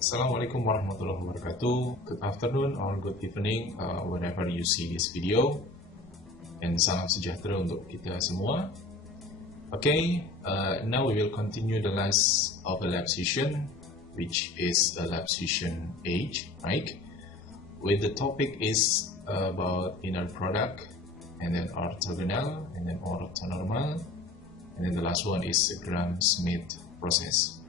Assalamualaikum warahmatullahi wabarakatuh. Good afternoon or good evening whenever you see this video. And salam sejahtera untuk kita semua. Okay, now we will continue the last of the lab session, which is a lab session 8, right? With the topic is about inner product, and then orthogonal, and then orthonormal, and then the last one is the Gram-Schmidt process.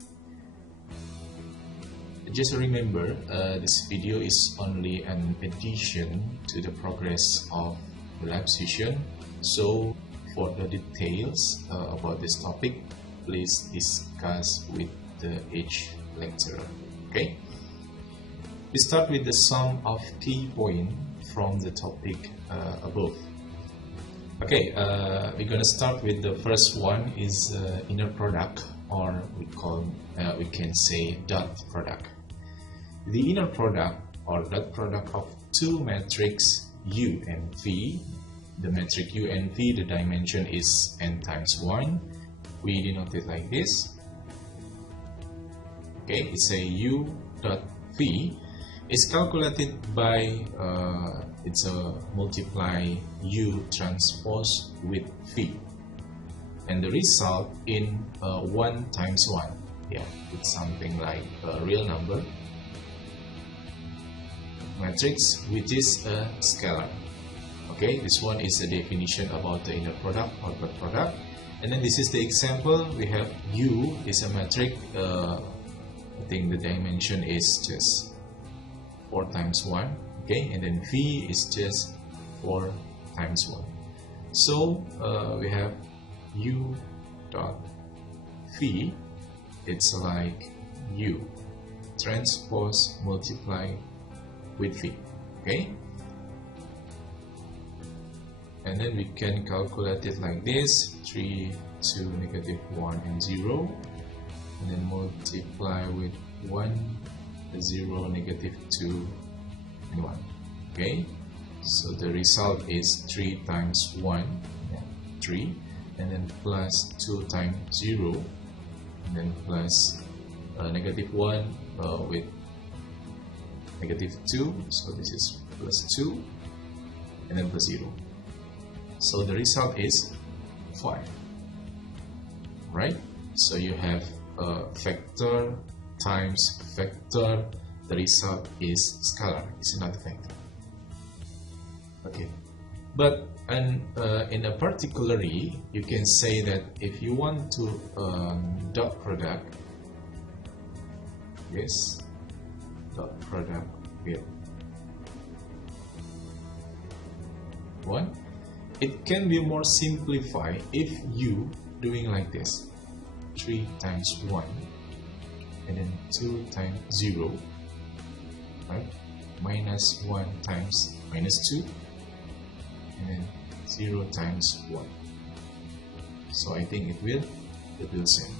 Just remember, this video is only an addition to the progress of the lab session. So, for the details about this topic, please discuss with each lecturer. Okay. We start with the sum of key points from the topic above. Okay, we're gonna start with the first one is inner product, or we can say dot product. The inner product or dot product of two matrices U and V. The matrix U and V, the dimension is n times 1. We denote it like this. Okay, it's a U dot V. It's calculated by it's a multiply U transpose with V, and the result in 1 times 1. Yeah, it's something like a real number matrix which is a scalar. Okay, this one is a definition about the inner product or dot product. And then this is the example. We have U is a matrix. I think the dimension is just 4 times 1. Okay, and then V is just 4 times 1. So we have U dot V. It's like U transpose multiply with V. Okay, and then we can calculate it like this: 3, 2, -1 and 0, and then multiply with 1, 0, -2 and 1. Okay, so the result is 3 times 1, 3, and then plus 2 times 0, and then plus -1 with -2, so this is plus 2, and then plus 0. So the result is 5, right? So you have a vector times vector. The result is scalar, it's not a vector. Okay, but in a particularly, you can say that if you want to dot product this dot product with 1, it can be more simplified if you doing like this: 3 times 1, and then 2 times 0, right? Minus 1 times -2, and then 0 times 1. So I think it will same.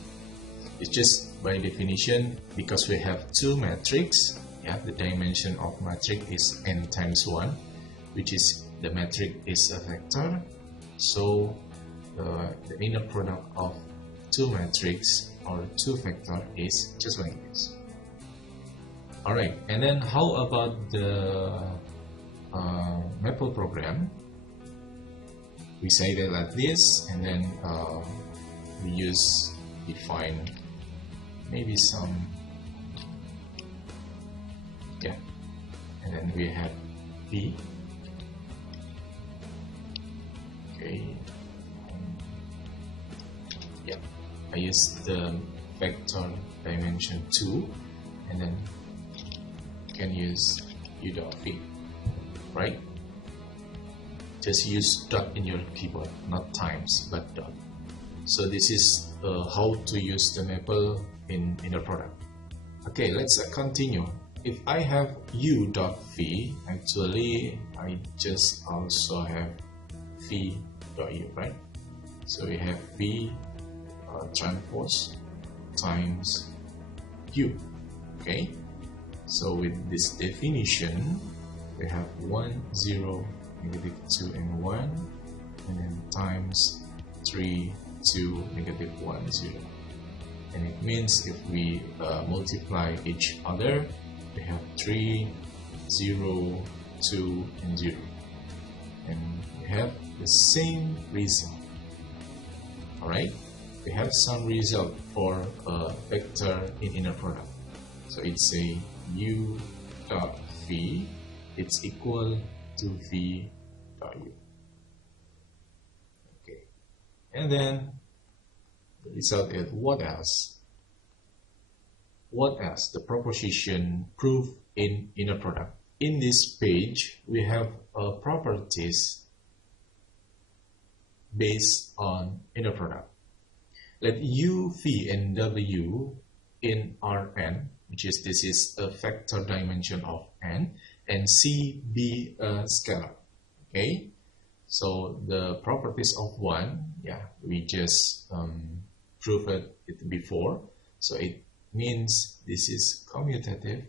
It's just by definition, because we have two matrices. Yeah, the dimension of matrix is n times 1, which is the matrix is a vector. So the inner product of two matrices or two vector is just like this. Alright, and then how about the Maple program? We say that like this, and then we define maybe some, yeah, and then we have V. Okay, yeah, I use the vector dimension 2, and then can use U dot V, right? Just use dot in your keyboard, not times but dot. So this is how to use the Maple in inner product. Okay, let's continue. If I have U dot V, actually I just also have V dot U, right? So we have V transpose times U. Okay, so with this definition, we have 1, 0, -2 and 1, and then times 3, 2, -1, 0. and it means if we multiply each other, we have 3, 0, 2, and 0, and we have the same result. Alright, we have some result for a vector in inner product. So it's a u dot v, it's equal to v dot u. Okay, and then the result is what else? What else? The proposition proof in inner product. In this page, we have properties based on inner product. Let u, v, and w in Rn, which is this is a vector dimension of n, and c be a scalar. Okay, so the properties of one, yeah, we just proved it before. So it means this is commutative,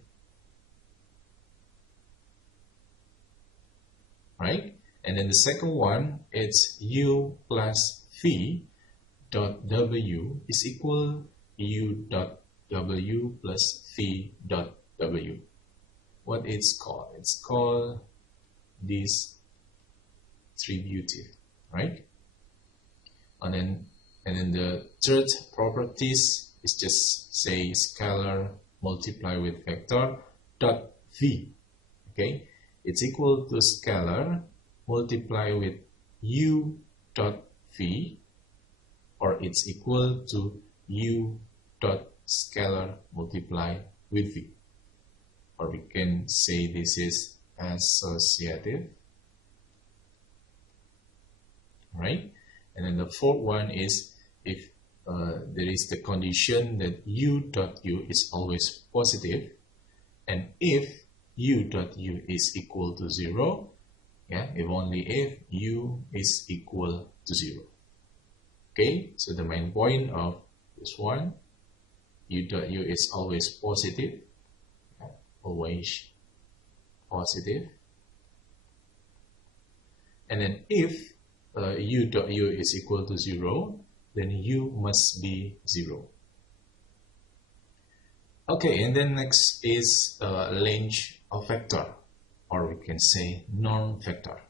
right? And then the second one, it's u plus v dot w is equal u dot w plus v dot w. What it's called? It's called distributive, right? And then the third properties is just say scalar multiply with vector dot v. Okay, it's equal to scalar multiply with u dot v, or it's equal to u dot scalar multiply with v, or we can say this is associative, right? And then the fourth one is if there is the condition that u dot u is always positive, and if u dot u is equal to 0, yeah, if only if u is equal to 0. Okay, so the main point of this one, u dot u is always positive, yeah, always positive. And then if u dot u is equal to 0, then u must be 0. Okay, and then next is range of vector, or we can say norm vector.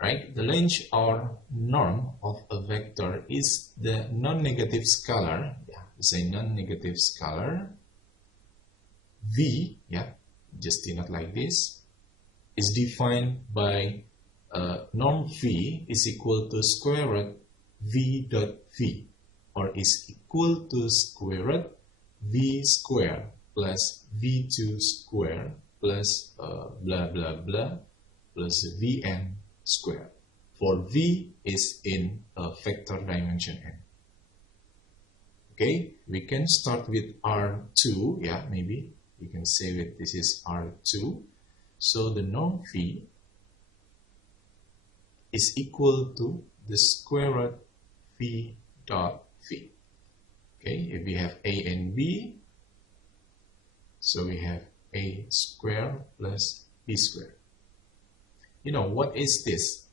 Right? The range or norm of a vector is the non-negative scalar. Yeah, we say non-negative scalar v. Yeah, just denote like this. Is defined by norm v is equal to square root v dot v, or is equal to square root v square plus v2 square plus blah blah blah plus vn square, for v is in a vector dimension n. Okay, we can start with R2, yeah, maybe we can say that this is R2. So the norm v is equal to the square root v dot v. Okay, if we have a and b, so we have a square plus b square. You know, what is this?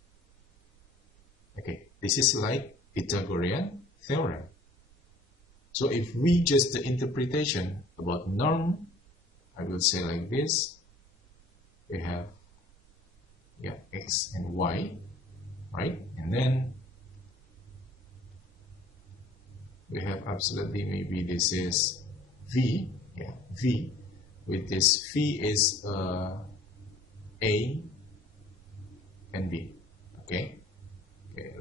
Okay, this is like Pythagorean theorem. So if we just the interpretation about norm, I will say like this. We have, yeah, x and y, right? And then we have absolutely, maybe this is v, yeah, v. With this v is a and b. Okay,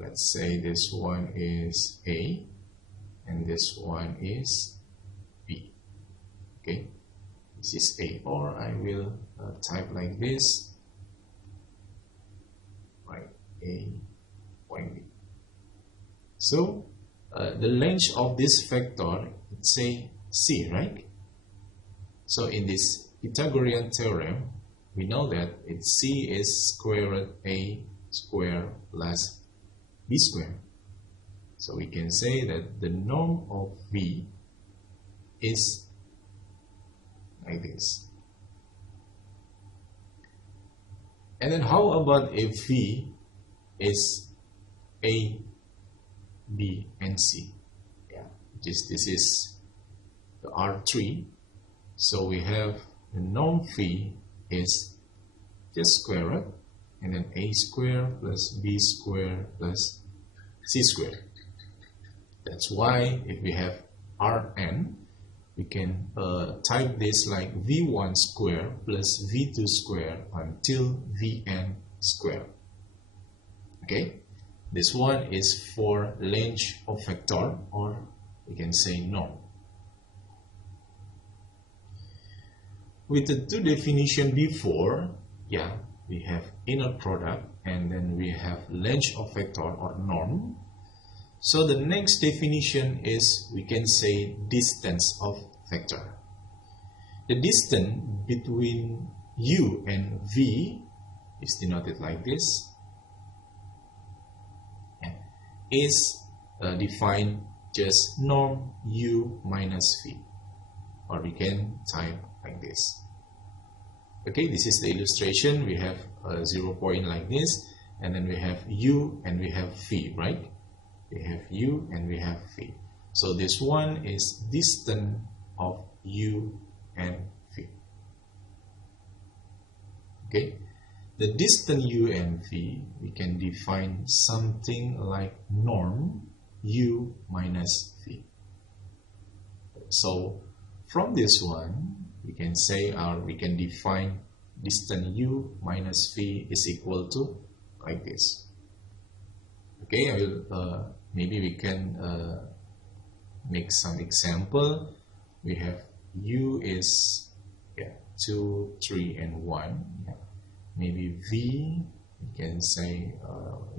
let's say this one is a and this one is b. Okay, this is a, or I will type like this, right? A point b. So the range of this vector, let's say c, right? So in this Pythagorean theorem, we know that it's c is square root a square plus b square. So we can say that the norm of v is like this. And then how about if v is a, b, and c? Yeah, this is the R3. So we have the norm phi is just square root and then a square plus b square plus c square. That's why if we have Rn, we can type this like v1 square plus v2 square until vn square. Okay, this one is for length of vector, or we can say norm. With the two definition before, yeah, we have inner product and then we have length of vector or norm. So the next definition is, we can say, distance of vector. The distance between u and v is denoted like this, is defined just norm u minus v, or we can type like this. Okay, this is the illustration. We have a 0 point like this, and then we have u and we have v, right? We have u and we have v. So this one is distance of u and v. Okay, the distance u and v, we can define something like norm u minus v. So from this one, we can say, or we can define distance u minus v is equal to like this. Okay, I will maybe we can make some example. We have u is 2, 3, and 1. Yeah. Maybe v, we can say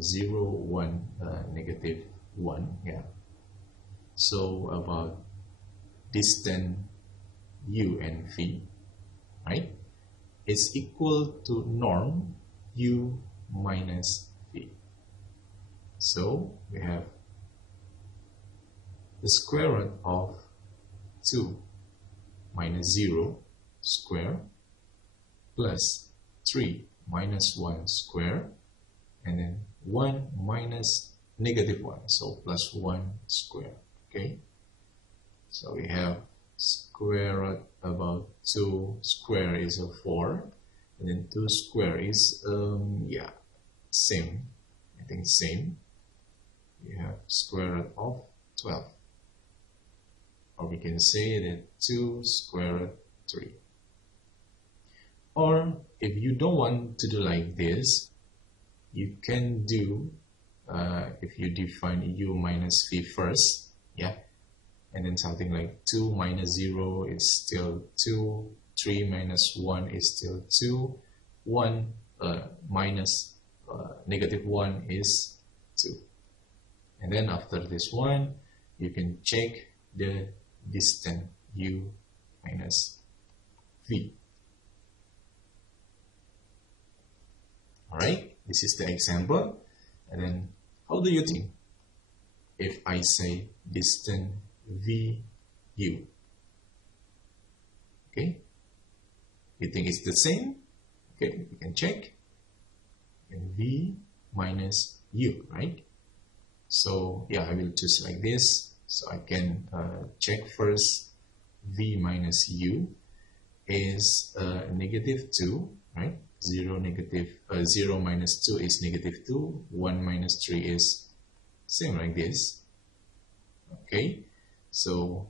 0, 1, negative 1. Yeah. So about distance u and v, right, is equal to norm u minus v. So we have the square root of 2 minus 0 square plus 3 minus 1 square, and then 1 minus negative 1, so plus 1 square. Okay, so we have square root about 2 square is a 4, and then 2 square is same, I think same. We have square root of 12, or we can say that 2 square root 3. Or if you don't want to do like this, you can do if you define u minus v first, yeah, and then something like 2 minus 0 is still 2, 3 minus 1 is still 2, 1 minus negative 1 is 2. And then after this one, you can check the distance u minus v. Alright, this is the example. And then how do you think if I say distance v u? Okay, you think it's the same? Okay, you can check. And v minus u, right? So yeah, I will choose like this. So I can check first. V minus u is negative 2, right? 0 minus 2 is negative 2. 1 minus 3 is same like this. Okay, so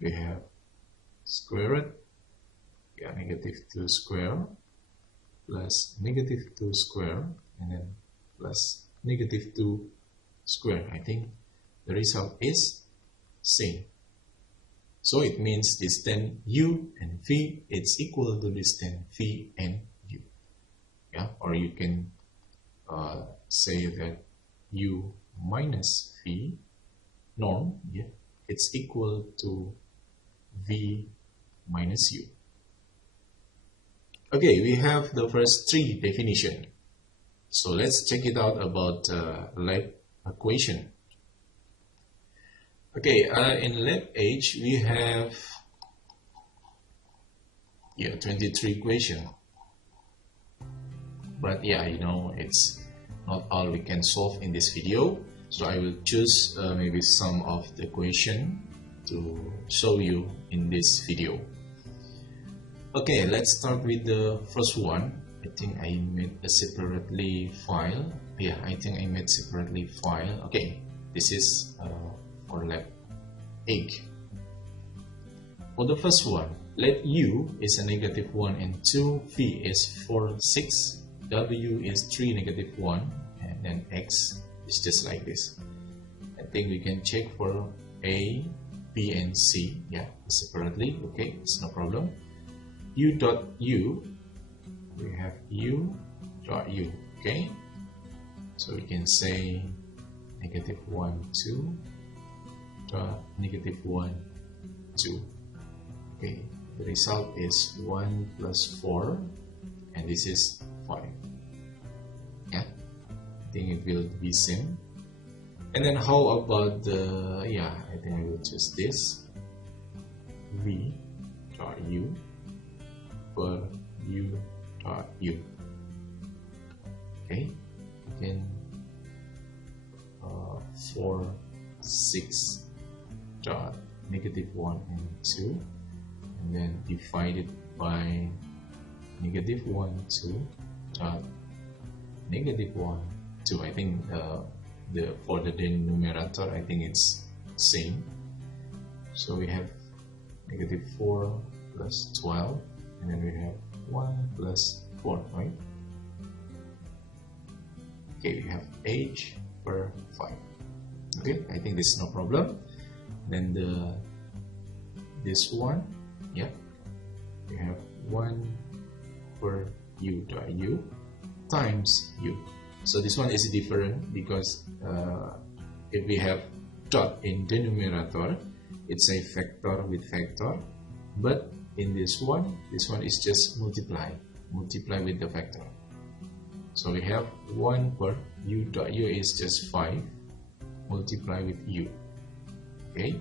we have square root, negative 2 square plus negative 2 square, and then plus negative 2 square. I think the result is same. So it means distance u and v is equal to distance v and u. Yeah, or you can say that u minus v norm, it's equal to v minus u. Okay, we have the first 3 definition. So let's check it out about lab equation. Okay, in lab H we have 23 equation. But it's not all we can solve in this video. So I will choose maybe some of the equation to show you in this video. Okay, let's start with the first one. I think I made a separately file. Yeah, I think I made separately file. Okay, this is for lab 8. For the first one, let u is a -1 and 2, v is 4, 6, w is 3, -1, and then x is just like this. I think we can check for a, b, and c, yeah, separately. Okay, it's no problem. U dot u, we have u dot u. Okay, so we can say -1, 2 dot -1, 2. Okay, the result is 1 plus 4, and this is 5. Yeah, I think it will be same. And then how about the, yeah, I think I will choose this, v dot u per u dot u. Okay, again 4, 6 dot -1 and 2, and then divided by -1, 2 dot -1, 2. I think for the denominator, I think it's same. So we have -4 plus 12, and then we have 1 plus 4, right? Okay, we have h per 5. Okay, I think this is no problem. Then this one, yeah, we have 1 per u dot u times u. So this one is different because if we have dot in denominator, it's a factor with factor, but in this one is just multiply with the factor. So we have 1 per u dot u is just 5 multiply with u. Okay,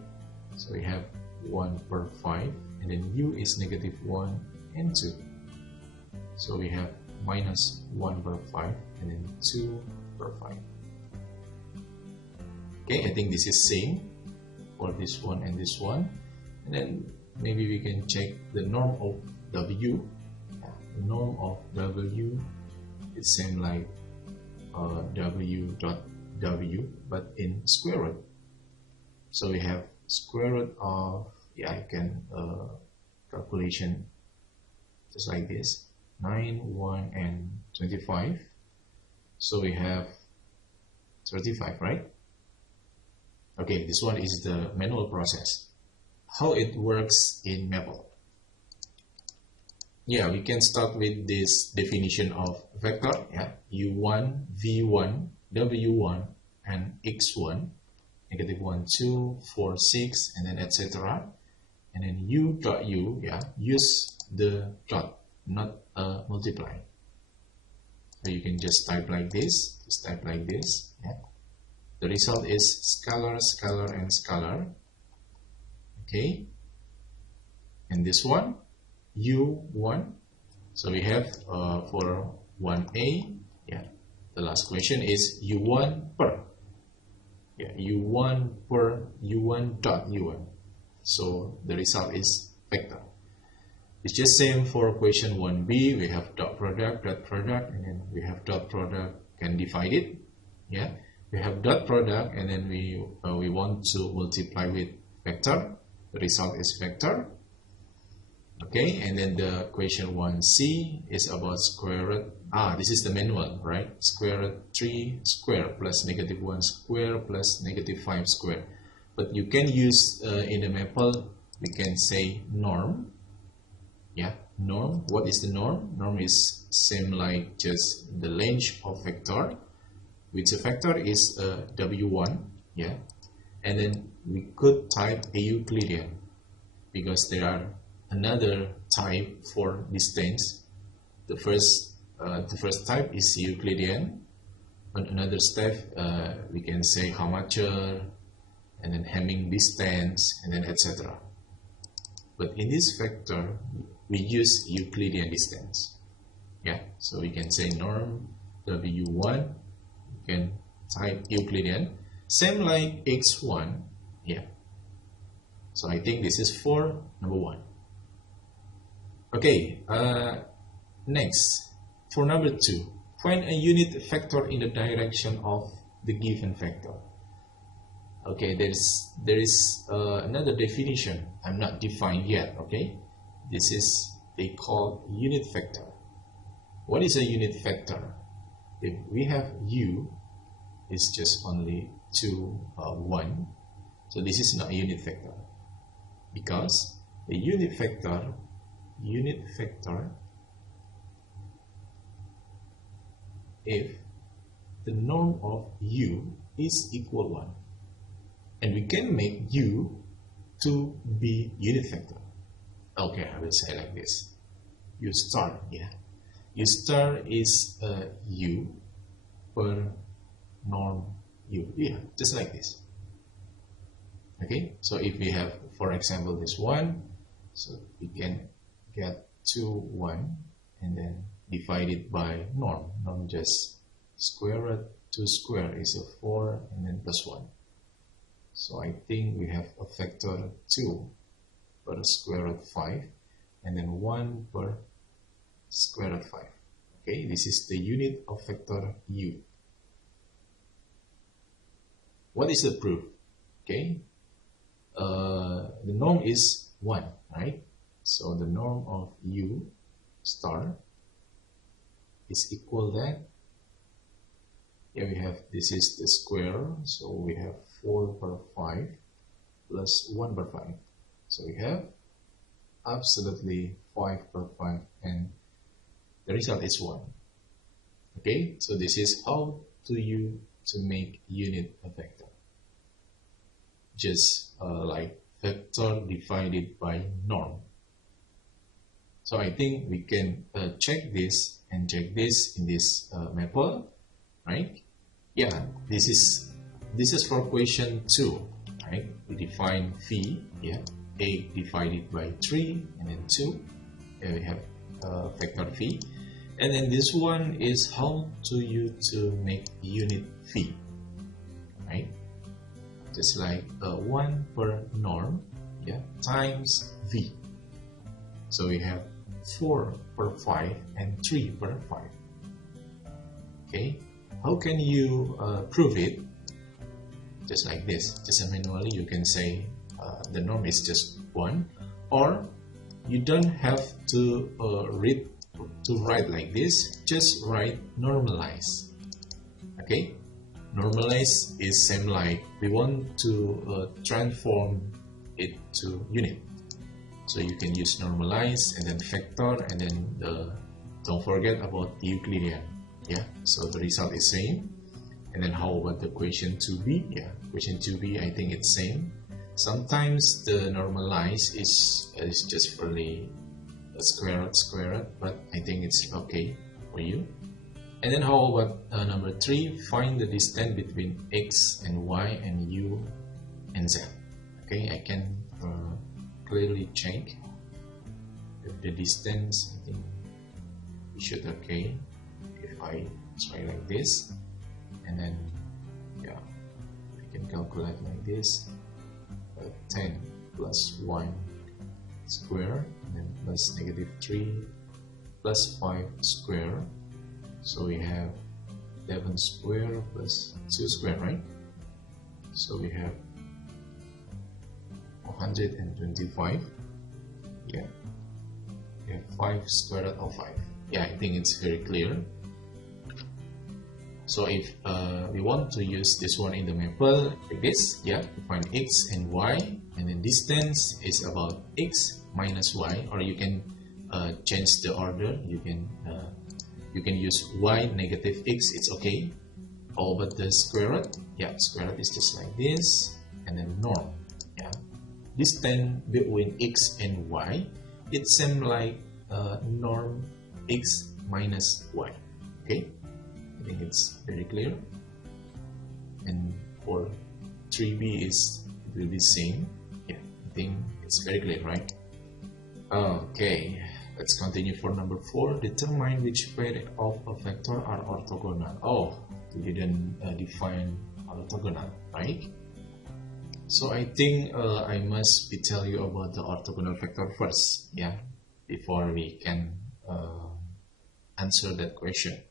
so we have 1 per 5, and then u is -1 and 2. So we have minus 1 per 5, and then 2 per 5. Okay, I think this is same for this one and this one. And then maybe we can check the norm of w. The norm of w is same like w dot w, but in square root. So we have square root of, yeah, I can calculation just like this, 9, 1, and 25. So we have 35, right? Okay, this one is the manual process. How it works in Maple. Yeah, we can start with this definition of vector. Yeah, u1, v1, w1, and x1, -1, 2, 4, 6, and then etc. And then u dot u, yeah, use the dot, not multiply. So you can just type like this, yeah. The result is scalar, scalar, and scalar. Okay, and this one u1. So we have for 1a, yeah, the last question is u1 per, yeah, u1 per u1 dot u1. So the result is vector. It's just same for question 1b. We have dot product, and then we have dot product, can divide it. Yeah, we have dot product, and then we want to multiply with vector. The result is vector. Okay, and then the question 1c is about square root. This is the manual, right? Square root 3 square plus -1 square plus -5 square. But you can use in the Maple, we can say norm. Yeah, norm. What is the norm? Norm is same like just the length of vector, which a vector is w1. Yeah, and then we could type a Euclidean because there are another type for distance. The first type is Euclidean. On another step, we can say Hamacher, and then Hamming distance, and then etc. But in this vector, we use Euclidean distance. Yeah, so we can say norm w1. You can type Euclidean, same like x1. Yeah, So I think this is for number 1. Okay, next, for number 2, find a unit vector in the direction of the given vector. Okay, there is another definition. I'm not defined yet. Okay, this is they call unit vector. What is a unit vector? If we have u is just only 2, 1, so this is not a unit vector, because the unit vector if the norm of u is equal 1, and we can make u to be unit vector. Okay, I will say like this: u star, yeah, u star is u per norm u, yeah, just like this. Okay, so if we have, for example, this one, so we can get 2, 1, and then divide it by norm. Norm just square root 2 square is a 4, and then plus 1. So I think we have a vector 2 per square root 5, and then 1 per square root 5. Okay, this is the unit of vector u. What is the proof? Okay, the norm is 1, right? So the norm of u star is equal that, here we have, this is the square, so we have 4 per 5 plus 1 per 5. So we have absolutely 5 per 5, and the result is 1. Okay, so this is how to make unit a vector. Just like vector divided by norm. So I think we can check this and check this in this maple, right? Yeah, this is for question 2, right? We define phi, yeah, a divided by 3, and then 2. Here we have vector phi, and then this one is how to make unit phi, right? Just like 1 per norm, yeah, times v. So we have 4 per 5 and 3 per 5. Okay, how can you prove it? Just like this, just manually you can say the norm is just 1, or you don't have to write like this, just write normalize. Okay, normalize is same like we want to transform it to unit, so you can use normalize and then vector, and then don't forget about the Euclidean, yeah, so the result is same. And then how about the question 2b? Yeah, question 2b, I think it's same. Sometimes the normalize is just really a square root, but I think it's okay for you. And then how about number 3, find the distance between x and y and u and z. Okay, I can clearly check if the distance, I think we should okay if I try like this, and then yeah, we can calculate like this, 10 plus 1 square, and then plus negative 3 plus 5 square. So we have 11 square plus 2 square, right? So we have 125. Yeah, we have 5 square root of 5. Yeah, I think it's very clear. So if we want to use this one in the maple like this, yeah, to find x and y, and then distance is about x minus y, or you can change the order. You can use y negative x, it's okay. Oh, but the square root, yeah, square root is just like this, and then norm, yeah. Distance between x and y, it's same like norm x minus y. Okay, I think it's very clear. And for 3b is, it will be same. Yeah, I think it's very clear, right? Okay, let's continue for number 4. Determine which pair of a vector are orthogonal. Oh, we didn't define orthogonal, right? So I think I must be tell you about the orthogonal vector first, yeah, before we can answer that question.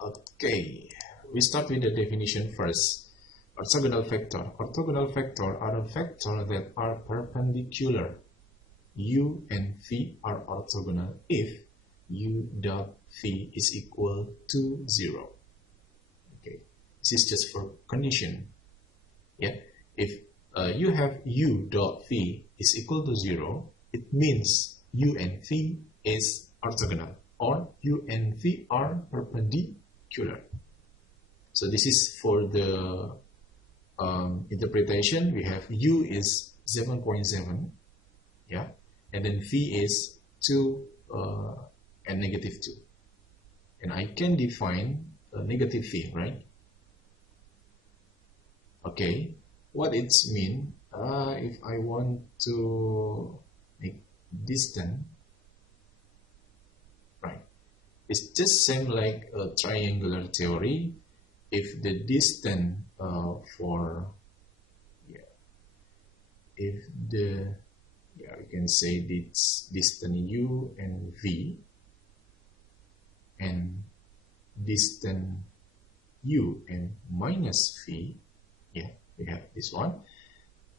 Okay, we start with the definition first. Orthogonal vector. Orthogonal vector are a vector that are perpendicular. U and V are orthogonal if U dot V is equal to 0. Okay, this is just for condition. Yeah, if you have U dot V is equal to 0, it means U and V is orthogonal, or U and V are perpendicular. So this is for the interpretation. We have U is 7.7, yeah, and then V is 2 and negative 2. And I can define negative V, right? Okay, what it means, if I want to make distance, right, it's just same like a triangular theory. If the distance we can say this distance U and V, and distance U and minus V, yeah, we have this one.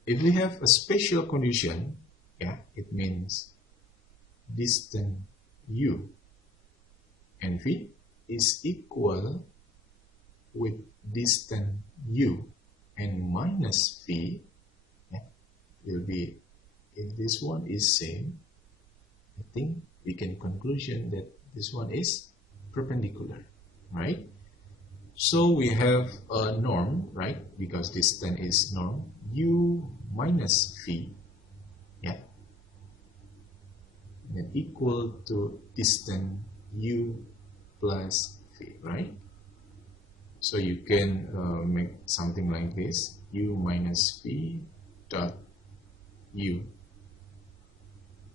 If we have a special condition, yeah, it means distance U and V is equal with distance U and minus V, yeah, will be, if this one is same, I think we can conclusion that this one is perpendicular, right? So we have a norm, right? Because distance is norm, U minus V, yeah, and then equal to distance U plus V, right? So you can make something like this, U minus V dot U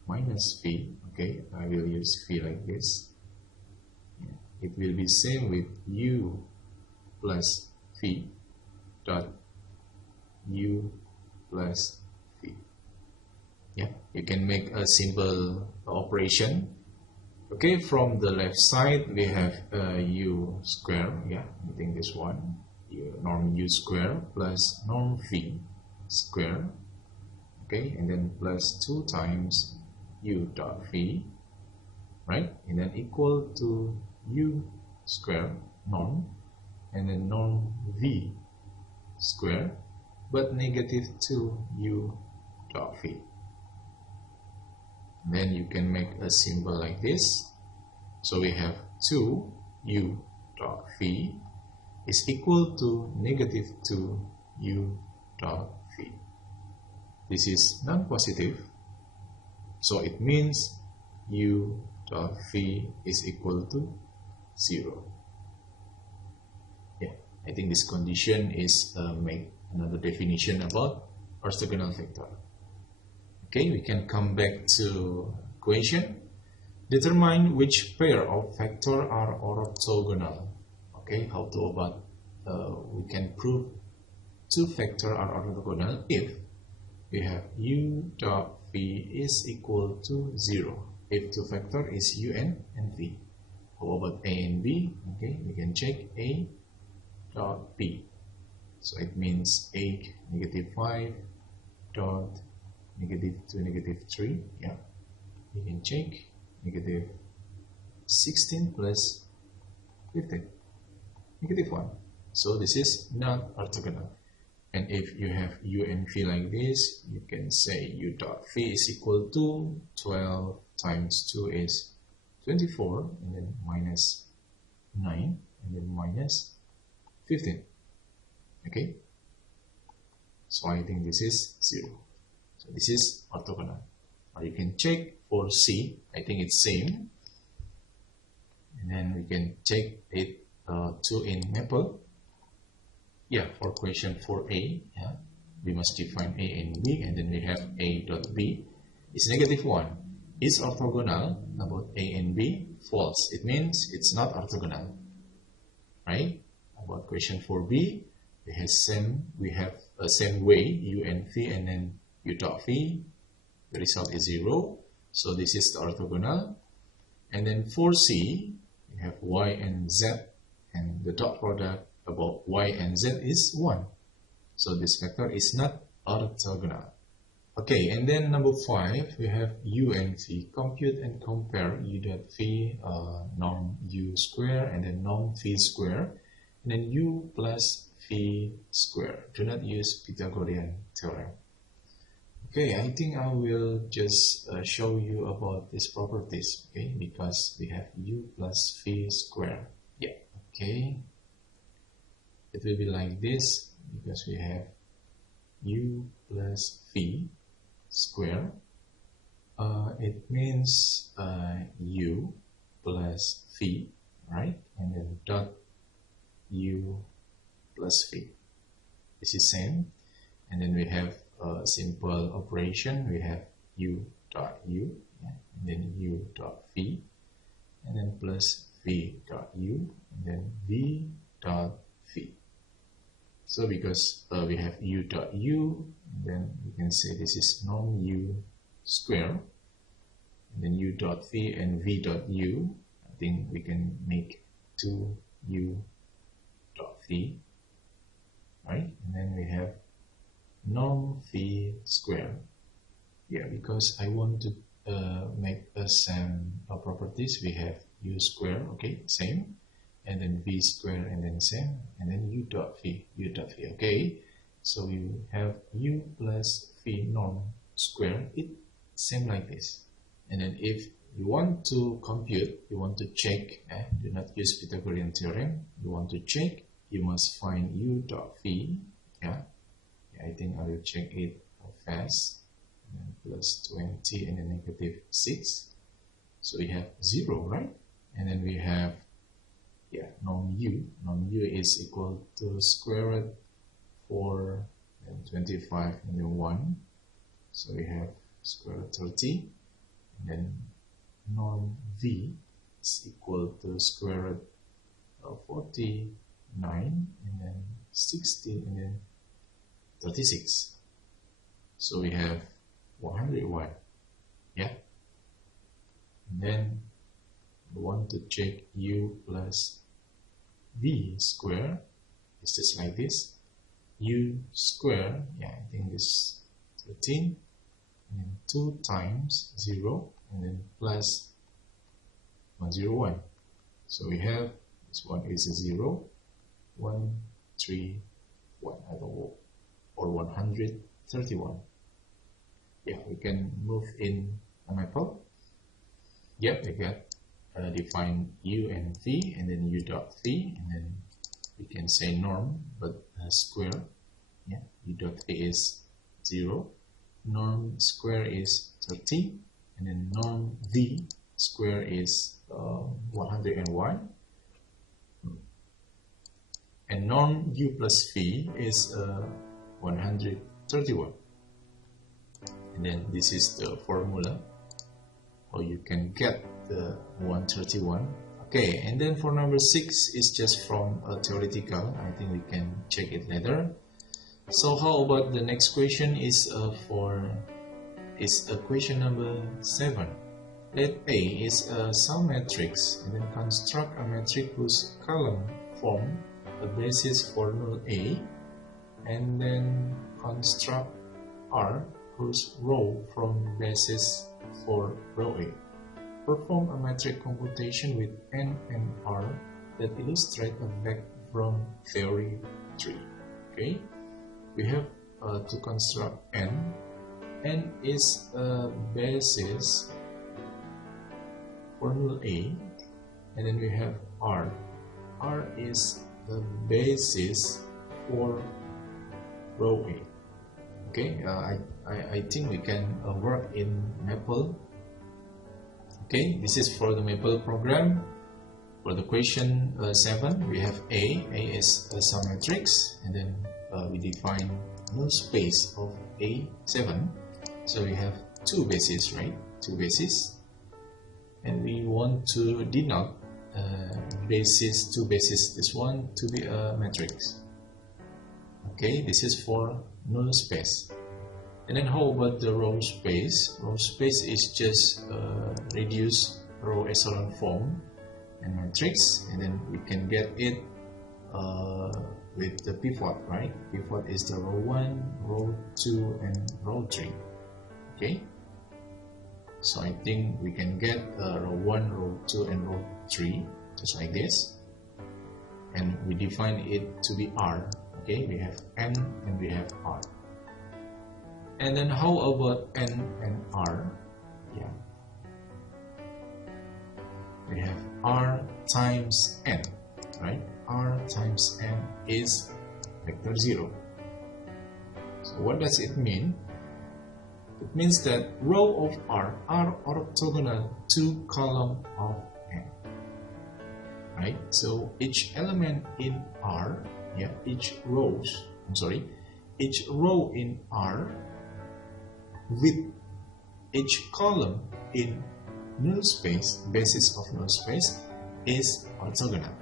minus V. Okay, I will use V like this. Yeah. It will be same with U plus V dot U plus V. Yeah, you can make a simple operation. Okay, from the left side we have U square, yeah, I think this one, norm U square plus norm V square, okay, and then plus 2 times U dot V, right, and then equal to U square norm, and then norm V square, but negative 2 U dot V. Then you can make a symbol like this. So we have 2 U dot V is equal to negative 2 U dot V. This is non-positive, so it means U dot V is equal to 0. Yeah, I think this condition is make another definition about orthogonal vector. Okay, we can come back to equation. Determine which pair of vectors are orthogonal. Okay, how to about we can prove 2 vectors are orthogonal if we have U dot V is equal to 0. If 2 vectors is U and V. How about A and B? Okay, we can check A dot B. So it means A negative 5 dot negative 2 negative 3, yeah, we can check negative 16 plus 15, negative 1. So this is not orthogonal. And if you have U and V like this, you can say U dot V is equal to 12 times 2 is 24, and then minus 9, and then minus 15. Okay, so I think this is 0. So this is orthogonal. Or you can check for C. I think it's same. And then we can check it 2 in Maple. Yeah, for question 4A, yeah, we must define A and B, and then we have A dot B is negative 1. Is orthogonal about A and B? False. It means it's not orthogonal. Right? About question 4B, we have a same way, u and v, and then u dot v. The result is 0. So this is the orthogonal. And then for C, we have y and z, and the dot product about y and z is 1. So this vector is not orthogonal. Okay, and then number 5, we have u and v. Compute and compare u dot v, norm u square, and then norm v square, and then u plus v square. Do not use Pythagorean theorem. Okay, I think I will just show you about these properties, okay, because we have u plus v square. Yeah, okay. It will be like this because we have u plus v square. It means u plus v, right? And then dot u plus v. This is same. And then we have a simple operation. We have u dot u, yeah, and then u dot v, and then plus v dot u, and then v dot v. So because we have u dot u, then we can say this is norm u square, and then u dot v and v dot u. I think we can make 2u dot v, right? And then we have norm v square. Yeah, because I want to make a same properties. We have u square, okay, same, and then v square, and then same, and then u dot v, okay. So you have u plus v norm square, it same like this. And then if you want to compute, you want to check, do not use Pythagorean theorem, you want to check, you must find u dot v, yeah. I think I will check it fast. And then plus 20 and then negative 6. So we have 0, right? And then we have, yeah, norm u. Norm u is equal to square root 4 and 25 and then 1. So we have square root 30. And then norm v is equal to square root of 49 and then 60 and then 36. So we have 101. Yeah. And then we want to check u plus v square. It's just like this. U square, yeah, I think this 13. And then 2 times 0, and then plus 101. So we have this one is a 0, 1, 3, 1. I don't know. Or 131. Yeah, we can move in a maple. Yep, we got define u and v, and then u dot v, and then we can say norm, but square. Yeah, u dot v is 0, norm square is 30, and then norm v square is 101. And norm u plus v is 131. And then this is the formula, or you can get the 131. Okay, and then for number 6 is just from a theoretical. I think we can check it later. So how about the next question is question number 7. Let A is some matrix, and then construct a matrix whose column form a basis for null A, and then construct R whose row from basis for row A. Perform a matrix computation with N and R that illustrate a back from theory tree. Okay, we have to construct N. N is a basis for null A, and then we have R. R is the basis for row A. Okay, I think we can work in Maple. Okay, this is for the Maple program. For the question 7, we have A. A is some matrix, and then we define null space of A7. So we have 2 bases, right? 2 bases, and we want to denote basis, 2 bases, this one to be a matrix. Okay, this is for null space. And then how about the row space? Row space is just reduce row echelon form and matrix, and then we can get it with the pivot, right? Pivot is the row 1, row 2, and row 3. Okay, so I think we can get row 1, row 2, and row 3 just like this, and we define it to be R. Okay, we have N and we have R. And then how about N and R? Yeah, we have R times N, right? R times N is vector 0. So what does it mean? It means that row of R are orthogonal to column of N, right? So each element in R, yeah, each row in R with each column in null space, basis of null space, is orthogonal.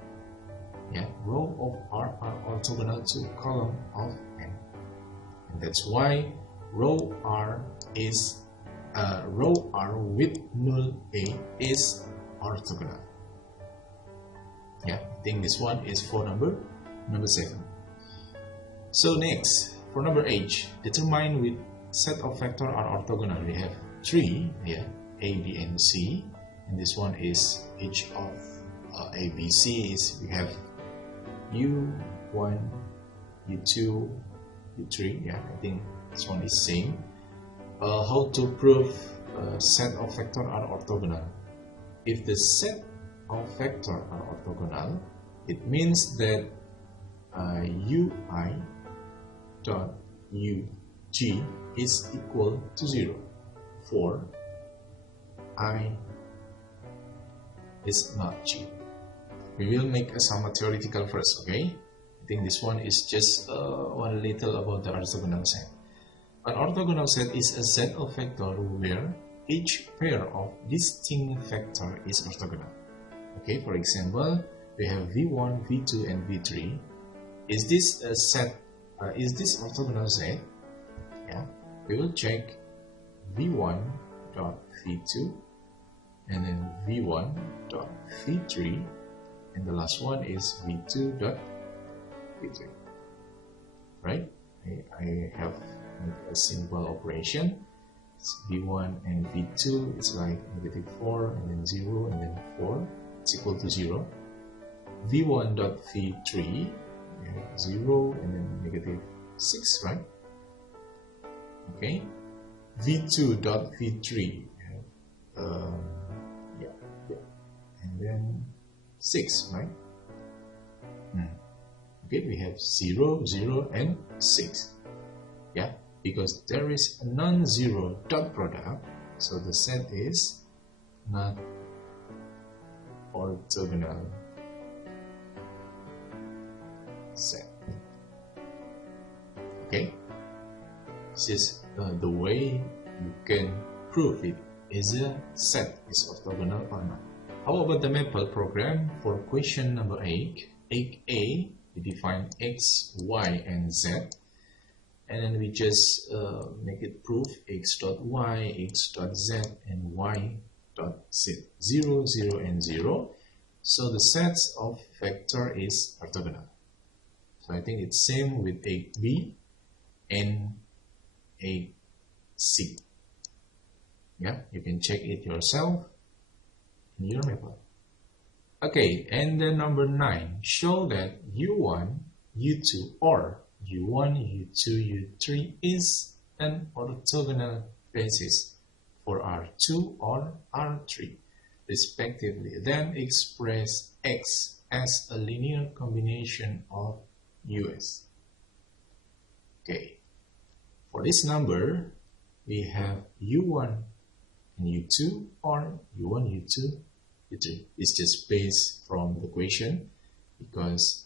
Yeah, row of R are orthogonal to column of N, and that's why row R with null A is orthogonal. Yeah, I think this one is for number 7. So next, for number 8, determine which set of vector are orthogonal. We have 3 here, A, B, and C, and this one is each of A, B, C is we have U1, U2, U3. Yeah, I think this one is same. How to prove set of vector are orthogonal? If the set of vector are orthogonal, it means that Ui dot Ug is equal to 0 for I is not G. We will make some theoretical first, okay? I think this one is just one little about the orthogonal set. An orthogonal set is a set of vectors where each pair of distinct vector is orthogonal. Okay, for example, we have V1, V2, and V3. Is this a set? Is this orthogonal set? Yeah, we will check V1 dot V2, and then V1 dot V3, and the last one is V2 dot V3. Right? I have made a simple operation. It's V1 and V2. It's like -4 and then 0 and then 4. It's equal to 0. V1 dot V3, 0 and then -6, right? Okay. V2 dot V3, and then 6, right? Okay, we have 0, 0, and 6. Yeah, because there is a non-zero dot product, so the set is not orthogonal set. Okay, this is the way you can prove it is a set is orthogonal or not. How about the maple program for question number 8? 8a, we define x, y, and z, and then we just make it proof x dot y, x dot z, and y dot z. 0, 0, and 0. So the sets of vector is orthogonal. So I think it's same with 8b and 8c. Yeah, you can check it yourself in your maple. Okay, and then number 9, show that U1, U2, or U1, U2, U3 is an orthogonal basis for R2 or R3, respectively. Then express X as a linear combination of US. Okay, for this number, we have U1 and U2 or U1, U2, U3. It's just based from the equation, because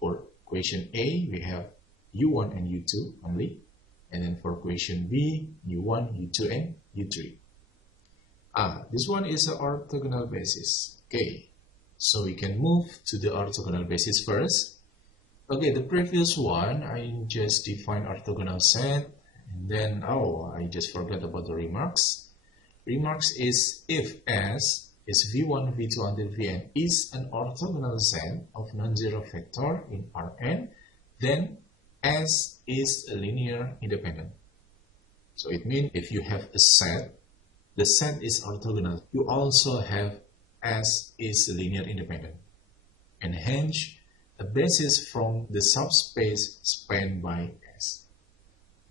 for equation A, we have U1 and U2 only, and then for equation B, U1, U2, and U3. This one is an orthogonal basis. Okay, so we can move to the orthogonal basis first. Okay, the previous one, I just defined orthogonal set, and then, oh, I just forgot about the remarks. Remarks is if S is V1, V2 until Vn is an orthogonal set of non-zero vector in Rn, then S is a linear independent. So it means if you have a set, the set is orthogonal. You also have S is linear independent, and hence a basis from the subspace spanned by S.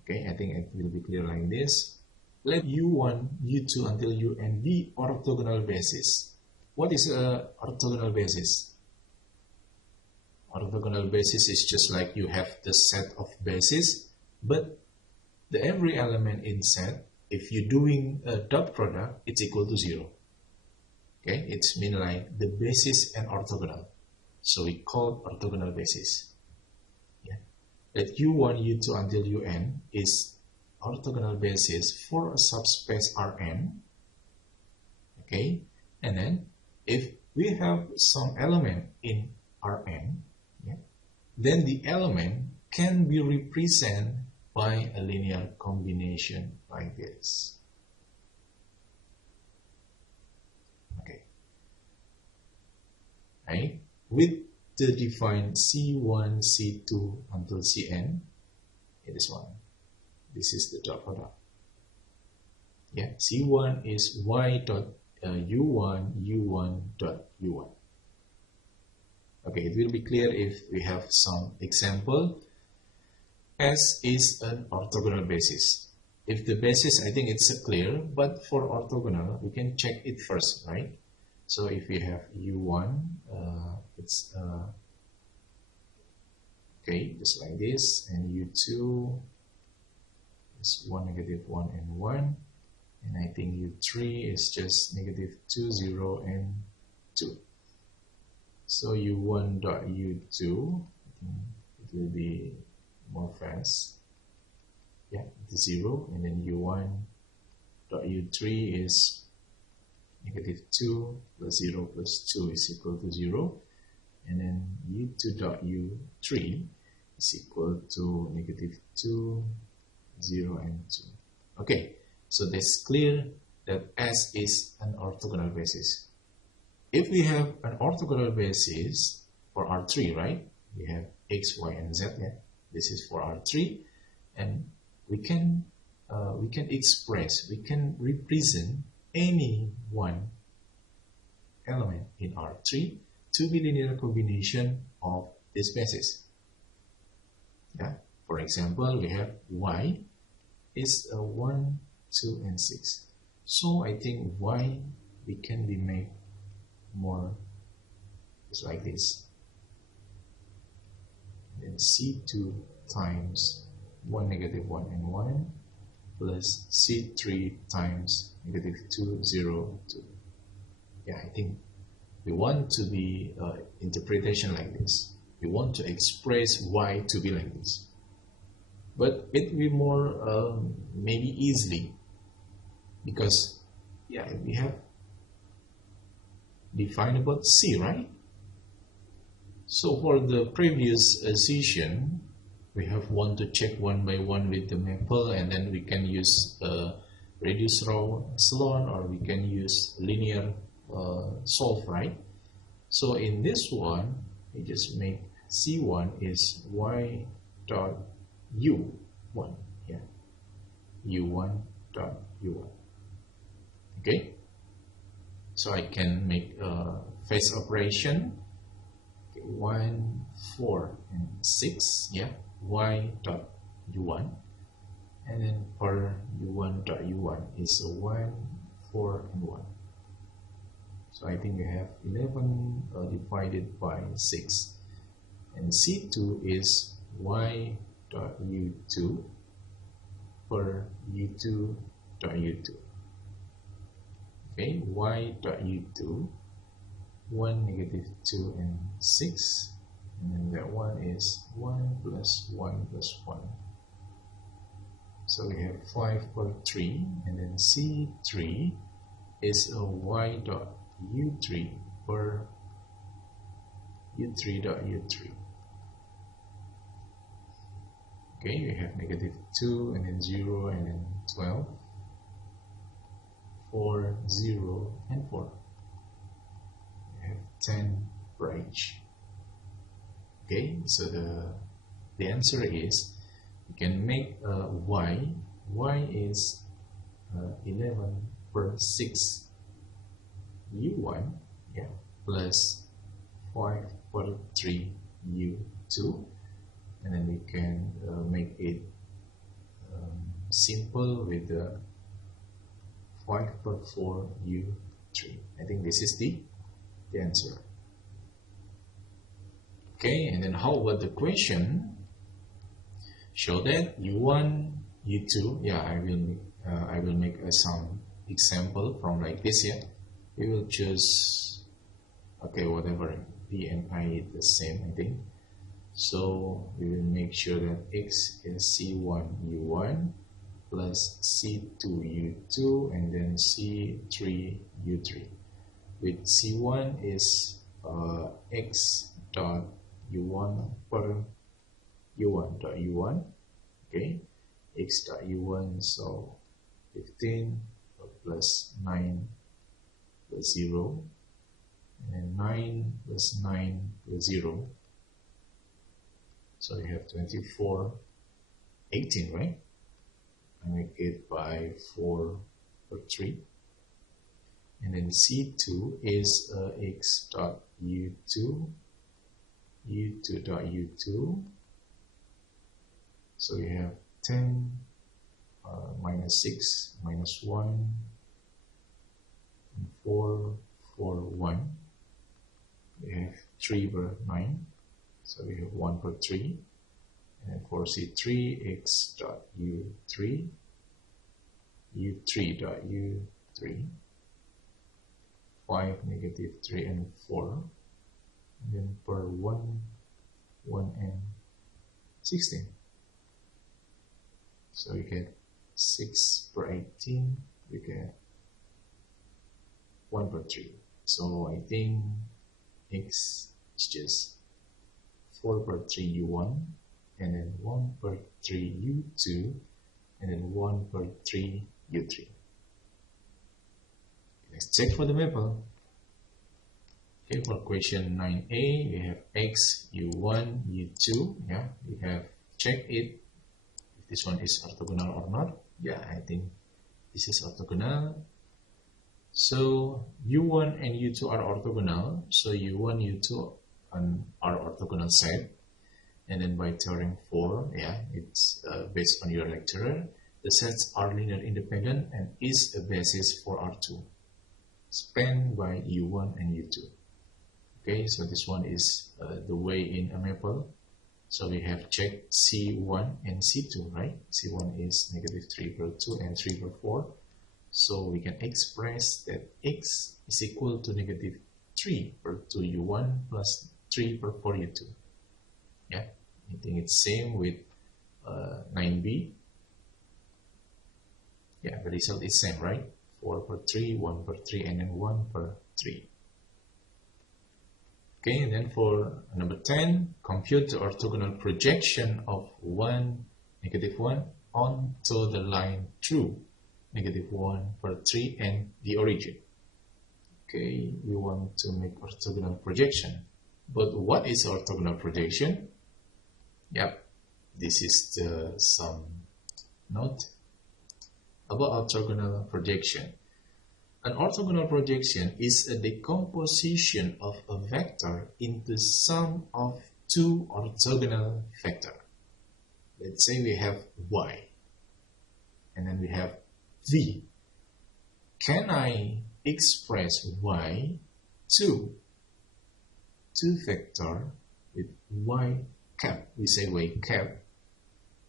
Okay, I think it will be clear like this. Let U1, U2 until Un be orthogonal basis. What is a orthogonal basis? Orthogonal basis is just like you have the set of bases, but the every element in set, if you're doing a dot product, it's equal to 0. Okay, it's mean like the basis and orthogonal. So we call orthogonal basis. Yeah. That U1, U2 until Un is orthogonal basis for a subspace Rn. Okay, and then if we have some element in Rn, yeah, then the element can be represented by a linear combination like this. Okay, right? With the defined C1, C2 until Cn, it is 1. This is the dot product. Yeah, C1 is Y dot U1, U1 dot U1. Okay, it will be clear if we have some example. S is an orthogonal basis. If the basis, I think it's clear, but for orthogonal, we can check it first, right? So if we have U1, it's okay, just like this, and U2 is 1, negative 1, and 1, and I think U3 is just negative 2, 0, and 2. So U1 dot U2, it will be more fast. Yeah, it's 0, and then U1 dot U3 is negative 2 plus 0 plus 2 is equal to 0, and then U2 dot U3 is equal to negative 2, 0, and 2. Okay, so that's clear that S is an orthogonal basis. If we have an orthogonal basis for R3, right? We have X, Y, and Z. Yeah, this is for R3, and we can express, we can represent any one element in R3 to be linear combination of this basis. Yeah, for example, we have Y is a 1, 2, and 6. So I think Y we can be made more just like this. Then C2 times 1, negative 1, and 1 plus C3 times negative 2, 0, 2. Yeah, I think we want to be interpretation like this. We want to express Y to be like this. But it will be more maybe easily, because yeah, we have defined about C, right? So for the previous session, we have want to check one by one with the maple, and then we can use reduced row echelon, or we can use linear solve, right? So in this one, we just make C1 is Y dot U1, yeah, U1 dot U1. Okay, so I can make a phase operation. Okay, 1, 4, and 6, yeah, Y dot U1, and then for U1 dot U1 is a 1, 4, and 1. So I think we have 11 divided by 6, and C2 is Y dot U2 per U2 dot U2. Okay, Y dot U2, 1, negative 2, and 6, and then that one is 1 plus 1 plus 1. So we have 5 per 3, and then C3 is a Y dot U3 per U3 dot U3. Okay, we have -2 and then 0 and then 12, 4, 0 and 4. We have 10 per each. Okay, so the answer is we can make y is 11 per 6 u1, yeah, plus 5 per 3 u2, and then we can make it simple with the 5 per 4 u3. I think this is the answer. Okay, and then how about the question? Show that u1, u2. Yeah, I will make some example from like this. Yeah, we will choose, okay, whatever p and I is the same, I think. So we will make sure that x is c1 u1 plus c2 u2 and then c3 u3. With c1 is x dot u1 per u1 dot u1. Okay, x dot u1, so 15 plus 9 plus 0, and then 9 plus 9 plus 0. So you have 24, 18, right? I make it by 4 per 3. And then C2 is x dot U2, U2 dot U2. So we have 10 minus 6 minus 1 and 4, 4, 1. We have 3 per 9. So we have 1 per 3, and for C3, x dot U3, U3 dot U3, 5, -3 and 4, and then per 1, 1 and 16. So we get 6 per 18, we get 1 per 3. So I think x is just 4 per 3 u1, and then 1 per 3 u2, and then 1 per 3 u3. Let's check for the maple. Okay, for question 9a, we have x u1 u2. Yeah, we have checked it if this one is orthogonal or not. Yeah, I think this is orthogonal. So u1 and u2 are orthogonal. So u1 u2 are orthogonal set, and then by theorem 4, yeah, it's based on your lecturer, the sets are linear independent and is a basis for R2 spanned by u1 and u2. Okay, so this one is the way in a maple. So we have checked C1 and C2, right? C1 is -3 per 2 and 3 per 4. So we can express that x is equal to -3 per 2 u1 plus 3 per 4 u2. Yeah, I think it's same with 9b. Yeah, the result is same, right? 4 per 3, 1 per 3, and then 1 per 3. Okay, and then for number 10, compute the orthogonal projection of 1, -1 onto the line through -1 per 3 and the origin. Okay, we want to make orthogonal projection. But what is orthogonal projection? Yep, this is some note about orthogonal projection. An orthogonal projection is a decomposition of a vector into sum of two orthogonal vectors. Let's say we have y, and then we have v. Can I express y to two vector with y cap? We say y cap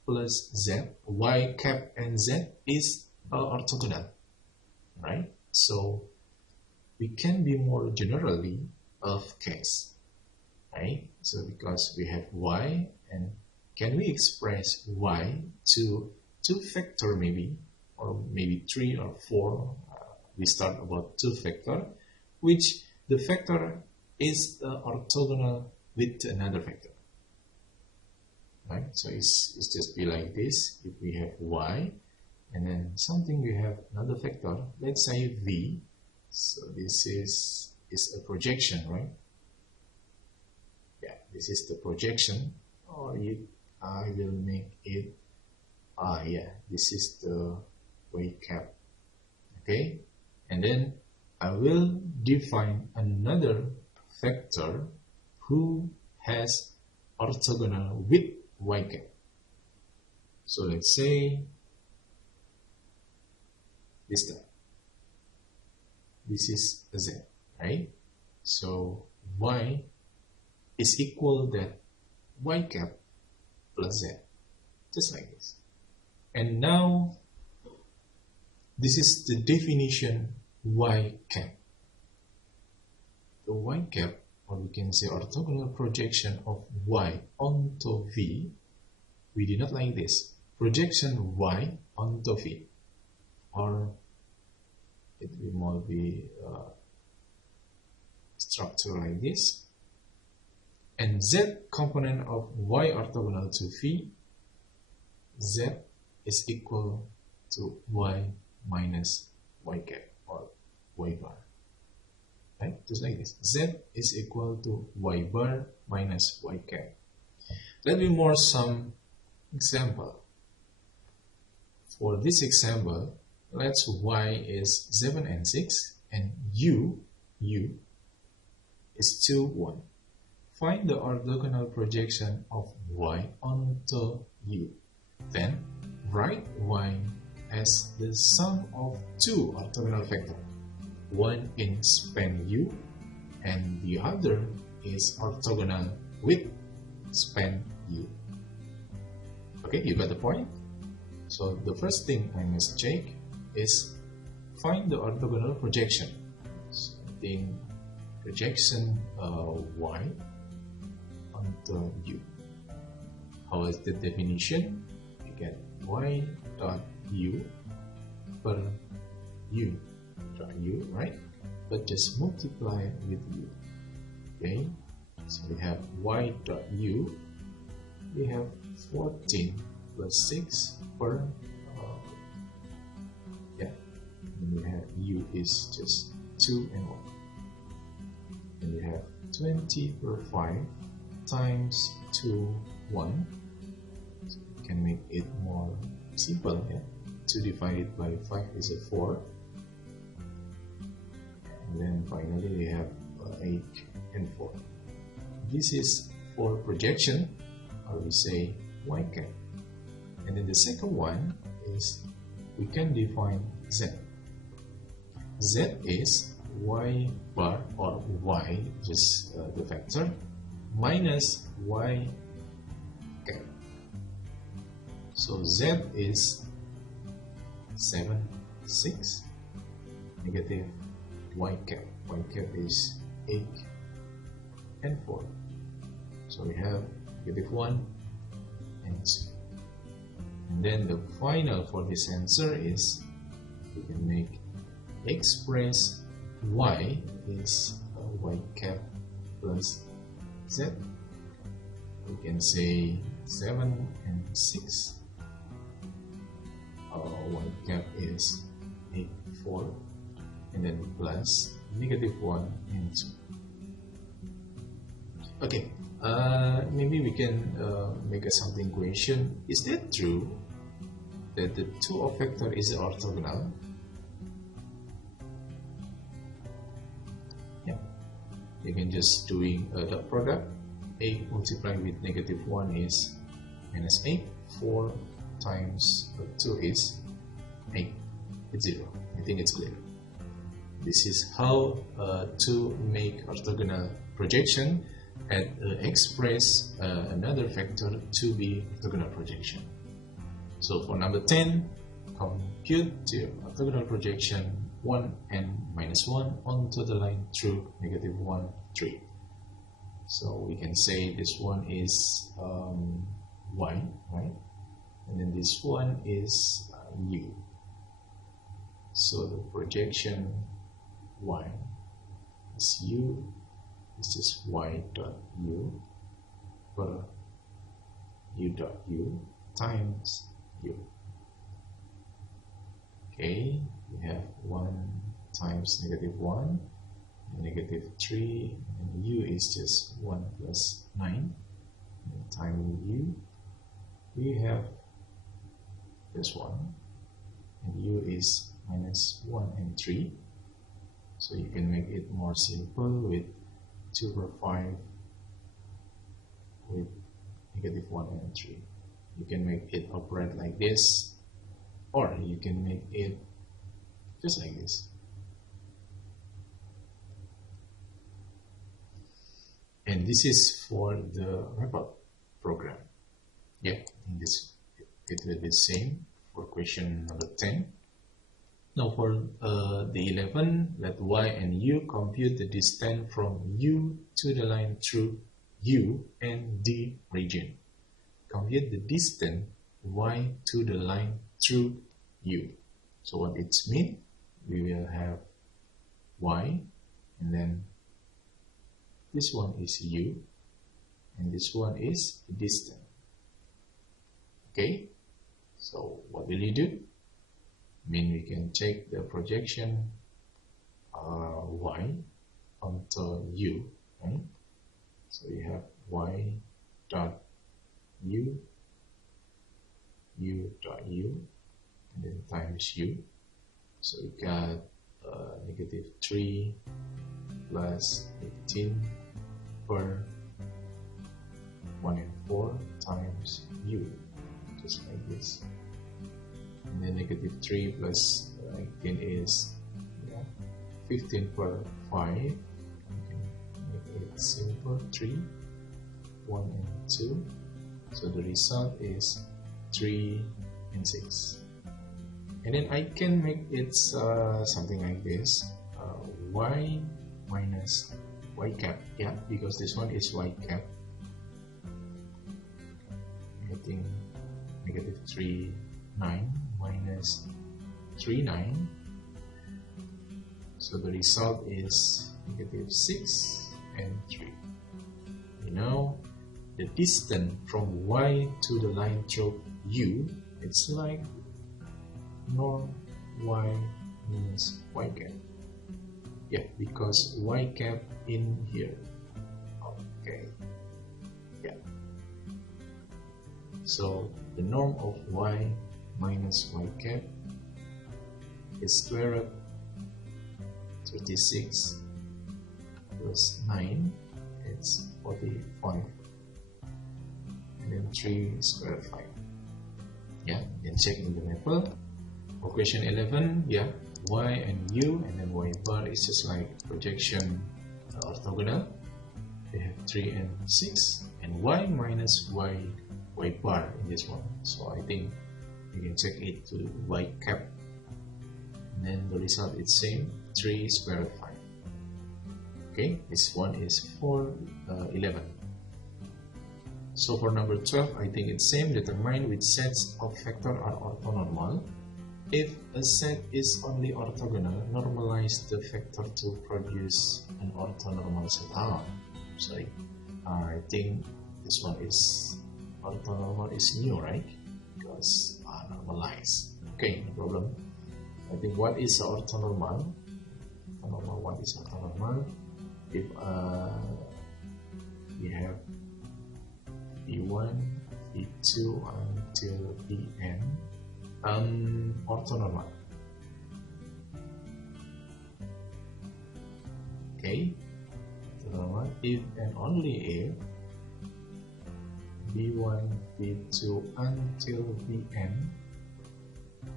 plus z. Y cap and z is orthogonal, right? So we can be more generally of case, right? So because we have y, and can we express y to two vector maybe, or maybe 3 or 4? We start about two vector, which the vector is orthogonal with another vector. right? So it's just be like this. If we have y, and then something we have another vector, let's say v. So this is a projection, right? Yeah, this is the projection, or I will make it yeah, this is the y cap. Okay, and then I will define another vector who has orthogonal with y cap. So let's say this time. This is z, right? So y is equal that y cap plus z, just like this. And now this is the definition y cap. The y cap, or we can say orthogonal projection of y onto v, we did not like this. Projection y onto v, or it will more be structure like this. And z component of y orthogonal to v, z is equal to y minus y cap, or y bar, right? Just like this. Z is equal to y bar minus y cap. Let me more some example. For this example, let's y is 7 and 6, and u is 2, 1. Find the orthogonal projection of y onto u. Then write y as the sum of two orthogonal vectors. One in span u, and the other is orthogonal with span u. Okay, you got the point? So the first thing I must check is find the orthogonal projection. So I think projection y onto u. How is the definition? You get y dot u per u dot u, right? But just multiply with u. Okay, so we have y dot u. We have 14 plus 6 per yeah, and we have u is just 2 and 1, and we have 20 per 5 times 2, 1. So we can make it more simple. Yeah, 2 divided by 5 is a 4, and then finally we have 8 and 4. This is for projection, or we say y cap. And then the second one is we can define z. Z is y bar, or y, just the vector, minus y cap. So z is 7, 6, negative y cap. Y cap is 8 and 4. So we have negative 1 and 2. And then the final for this answer is we can make express y is y cap plus z. We can say 7 and 6. Y cap is 8, 4, and then plus negative 1 and 2. Okay, maybe we can make a something question. Is that true that the two of vector is orthogonal? Yeah, you can just doing a dot product. 8 multiplied with negative 1 is minus 8. 4 times 2 is 8. It's 0. I think it's clear. This is how to make orthogonal projection and express another vector to be orthogonal projection. So for number 10, compute the orthogonal projection 1 and minus 1 onto the line through negative 1, 3. So we can say this one is y, right? And then this one is u. So the projection y is u, this is y dot u per u dot u times u. Okay, we have 1 times -1, -3, and u is just 1 plus 9. And times u, we have this one, and u is -1 and 3. So you can make it more simple with 2 over 5 with -1 and 3. You can make it operate like this, or you can make it just like this. And this is for the report program. Yeah, in this it will be the same for question number 10. Now for the 11, let y and u compute the distance from u to the line through u and d region. Compute the distance y to the line through u. So what it means, we will have y, and then this one is u, and this one is the distance. Okay, so what will you do? We can take the projection y onto u, right? So you have y dot u, u dot u, and then times u. So we got -3 plus 18 per 1 and 4 times u, just like this. And then -3 plus 18 is 15 per 5. You can make it simple, 3, 1 and 2. So the result is 3 and 6. And then I can make it something like this, y minus y cap, yeah, because this one is y cap. I think -3, 9 minus 3, 9. So the result is -6 and 3. You know, the distance from y to the line through u, it's like norm y minus y cap. Yeah, because y cap in here. Okay. Yeah. So the norm of y minus y cap is square root 36 plus 9, it's 45, and then 3 square root 5. Yeah, you can check in the maple. For question 11, yeah, y and u, and then y bar is just like projection orthogonal. They have 3 and 6, and y minus y bar in this one. So I think you can check it to y cap, and then the result is same, 3 square root 5. Okay, this one is for 11. So for number 12, I think it's same. Determine which sets of vectors are orthonormal. If a set is only orthogonal, normalize the vector to produce an orthonormal set. Sorry, I think this one is orthonormal is new, right? Because normalize. Okay, no problem. I think what is orthonormal? What is orthonormal? If we have V1, V2 until Vn, orthonormal. Okay, orthonormal if and only if V1, V2 until Vn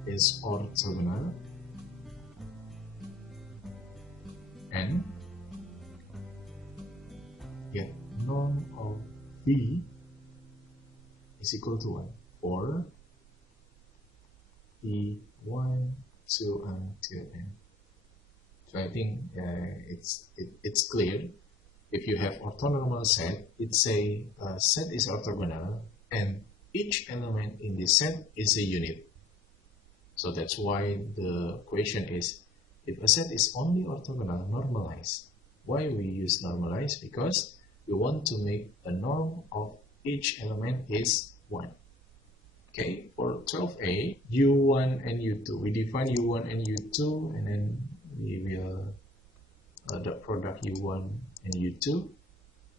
is orthogonal and yet norm of V is equal to 1 for V1, 2 until n. So I think it's clear. If you have orthonormal set, it's a set is orthogonal and each element in the set is a unit. So that's why the question is, if a set is only orthogonal, normalize. Why we use normalize? Because we want to make a norm of each element is 1. Okay, for 12a, u1 and u2. We define u1 and u2, and then we will dot product u1 and u2.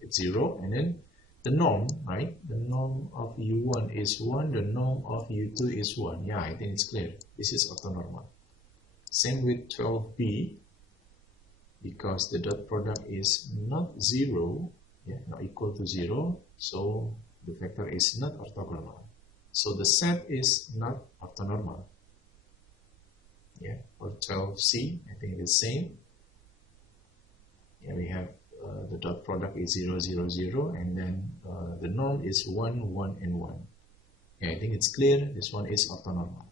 It's 0, and then the norm, right? The norm of u1 is 1, the norm of u2 is 1. Yeah, I think it's clear. This is orthonormal. Same with 12b, because the dot product is not 0, yeah, not equal to 0, so the vector is not orthogonal. So the set is not orthonormal. Yeah, for 12c, I think the same. Yeah, we have the dot product is 0, 0, 0, and then the norm is 1, 1, and 1. Yeah, I think it's clear. This one is orthonormal.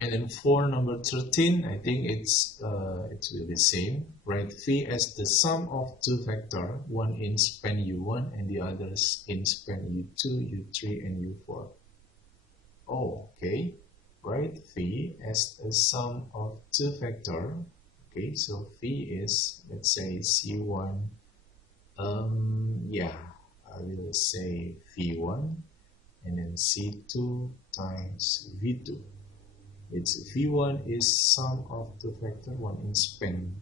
And then for number 13, I think it will be same. Write phi as the sum of two vectors, one in span u1 and the others in span u2, u3, and u4. Oh, okay. Write phi as a sum of two vectors. Okay, so phi is, let's say, c1. Yeah, I will say v1, and then c2 times v2. It's v1 is sum of two vectors, one in span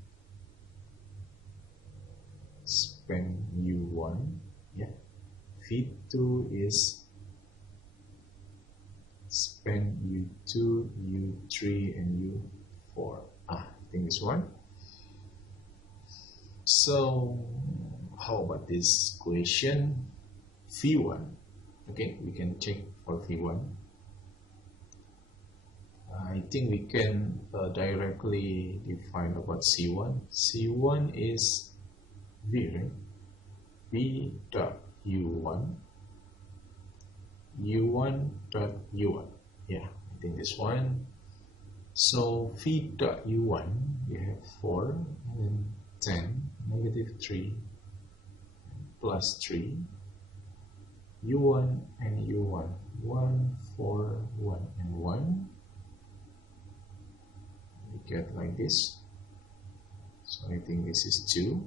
u1. Yeah, v2 is span u2, u3, and u4. I think this one. So how about this question? v1. Okay, we can check for v1. I think we can directly define about c1. c1 is v, right? v dot u1, u1 dot u1. Yeah, I think this one. So v dot u1, we have 4, and then 10, negative 3, plus 3, u1 and u1, 1, 4, 1, and 1. We get like this. So I think this is 2.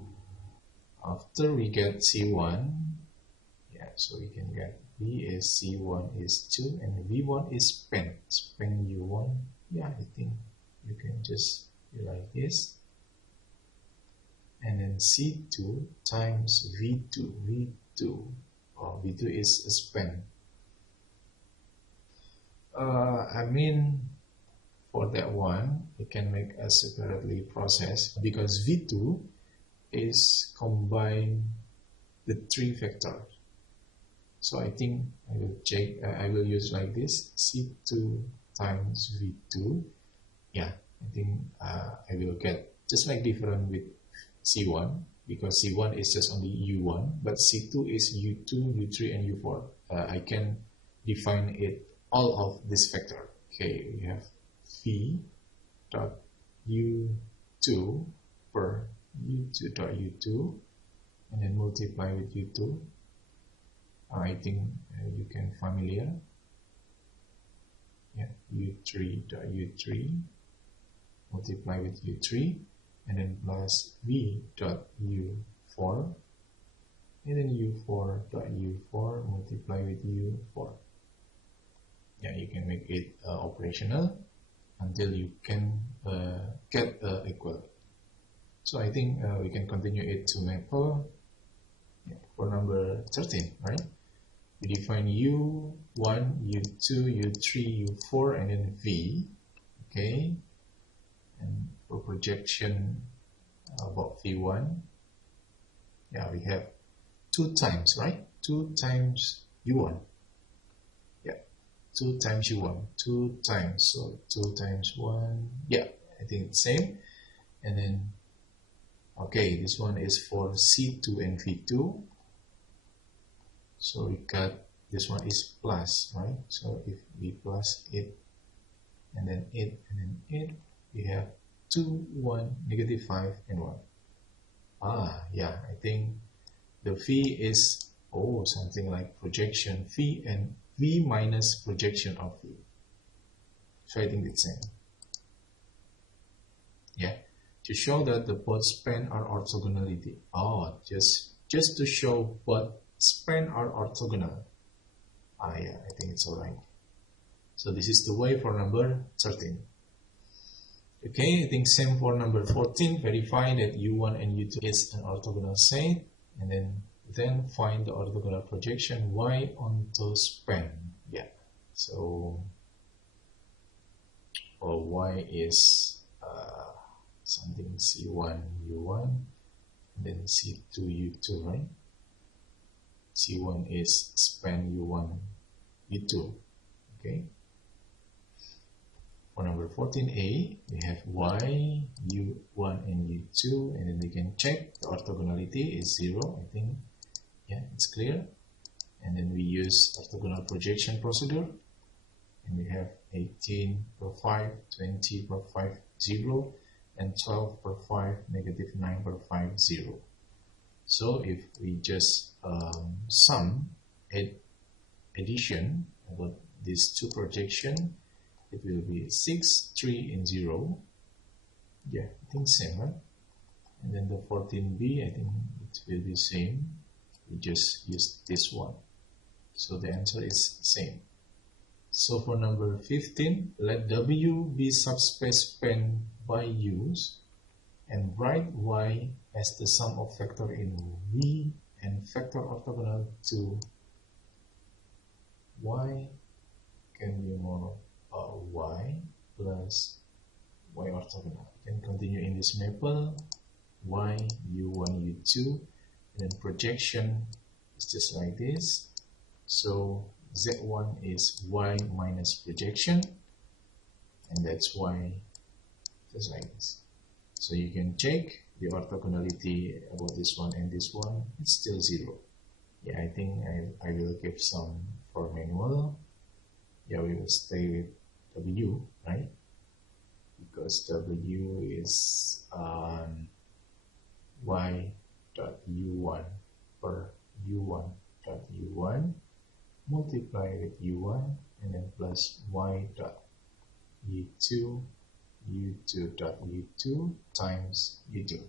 After we get c1, yeah, so we can get v is c1 is 2, and v1 is span u1. Yeah, I think you can just do like this. And then c2 times v2. Oh, v2 is a span. I mean, for that one, we can make a separately process, because v2 is combine the three vectors. So I think I will check. I will use like this: c2 times v2. Yeah, I think I will get just like different with c1, because c1 is just only u1, but c2 is u2, u3, and u4. I can define it all of this vector. Okay, we have v dot u2 per u2 dot u2, and then multiply with u2. I think you can familiar. Yeah, u3 dot u3 multiply with u3, and then plus v dot u4, and then u4 dot u4 multiply with u4. Yeah, you can make it operational until you can get equal. So I think we can continue it to maple. Yeah, for number 13, right? We define u1, u2, u3, u4, and then v. Okay, and for projection about v1, yeah, we have 2 times, right? 2 times u1. Yeah, 2 times u1, 2 times, so 2 times 1. Yeah, I think it's same. And then, okay, this one is for c2 and v2. So we got, this one is plus, right? So if we plus it, and then it, and then it, we have 2, 1, negative 5, and 1. Yeah, I think the v is, something like projection v and v minus projection of v. So I think it's same. Yeah, to show that the both span are orthogonality. Just to show both span are orthogonal. Yeah, I think it's alright. So this is the way for number 13. Okay, I think same for number 14. Verify that U1 and U2 is an orthogonal set, and then find the orthogonal projection Y onto span. Yeah, so Y is something C1 U1, and then C2 U2, right? C1 is span U1 U2. Okay. For number 14a, we have Y, U1 and U2, and then we can check the orthogonality is 0. I think, yeah, it's clear. And then we use orthogonal projection procedure, and we have 18 per 5, 20 per 5, 0, and 12 per 5, negative 9 per 5, 0. So if we just sum addition about these two projections, it will be 6, 3, and 0. Yeah, I think same, right? And then the 14b, I think it will be same. We just use this one. So the answer is same. So for number 15, let W be subspace spanned by U, and write Y as the sum of vector in V and vector orthogonal to Y can be more Y plus Y orthogonal. You can continue in this maple, Y, U1, U2, and then projection is just like this. So Z1 is Y minus projection, and that's Y just like this. So you can check the orthogonality about this one and this one, it's still 0. Yeah, I think I will give some for manual. Yeah, we will stay with W, right? Because W is Y dot U1 per U1 dot U1 multiply with U1 and then plus Y dot U2 U2 dot U2 times U2.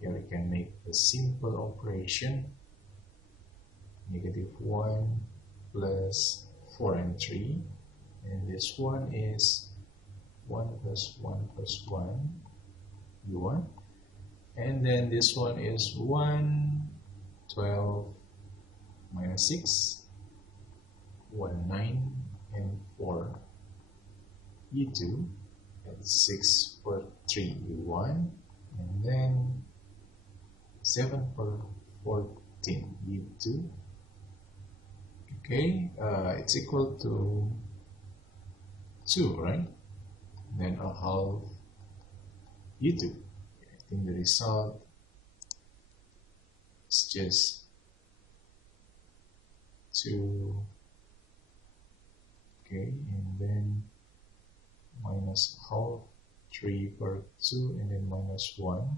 Here we can make a simple operation. Negative 1 plus 4 and 3, and this one is 1 plus 1 plus 1 U1, and then this one is 1 12 minus 6 1 9 and 4 U2, that's 6 per 3 U1, and then 7 per 14 U2. Okay, it's equal to 2, right? Then a half U2. I think the result is just 2. Okay, and then minus half 3 per 2, and then minus 1.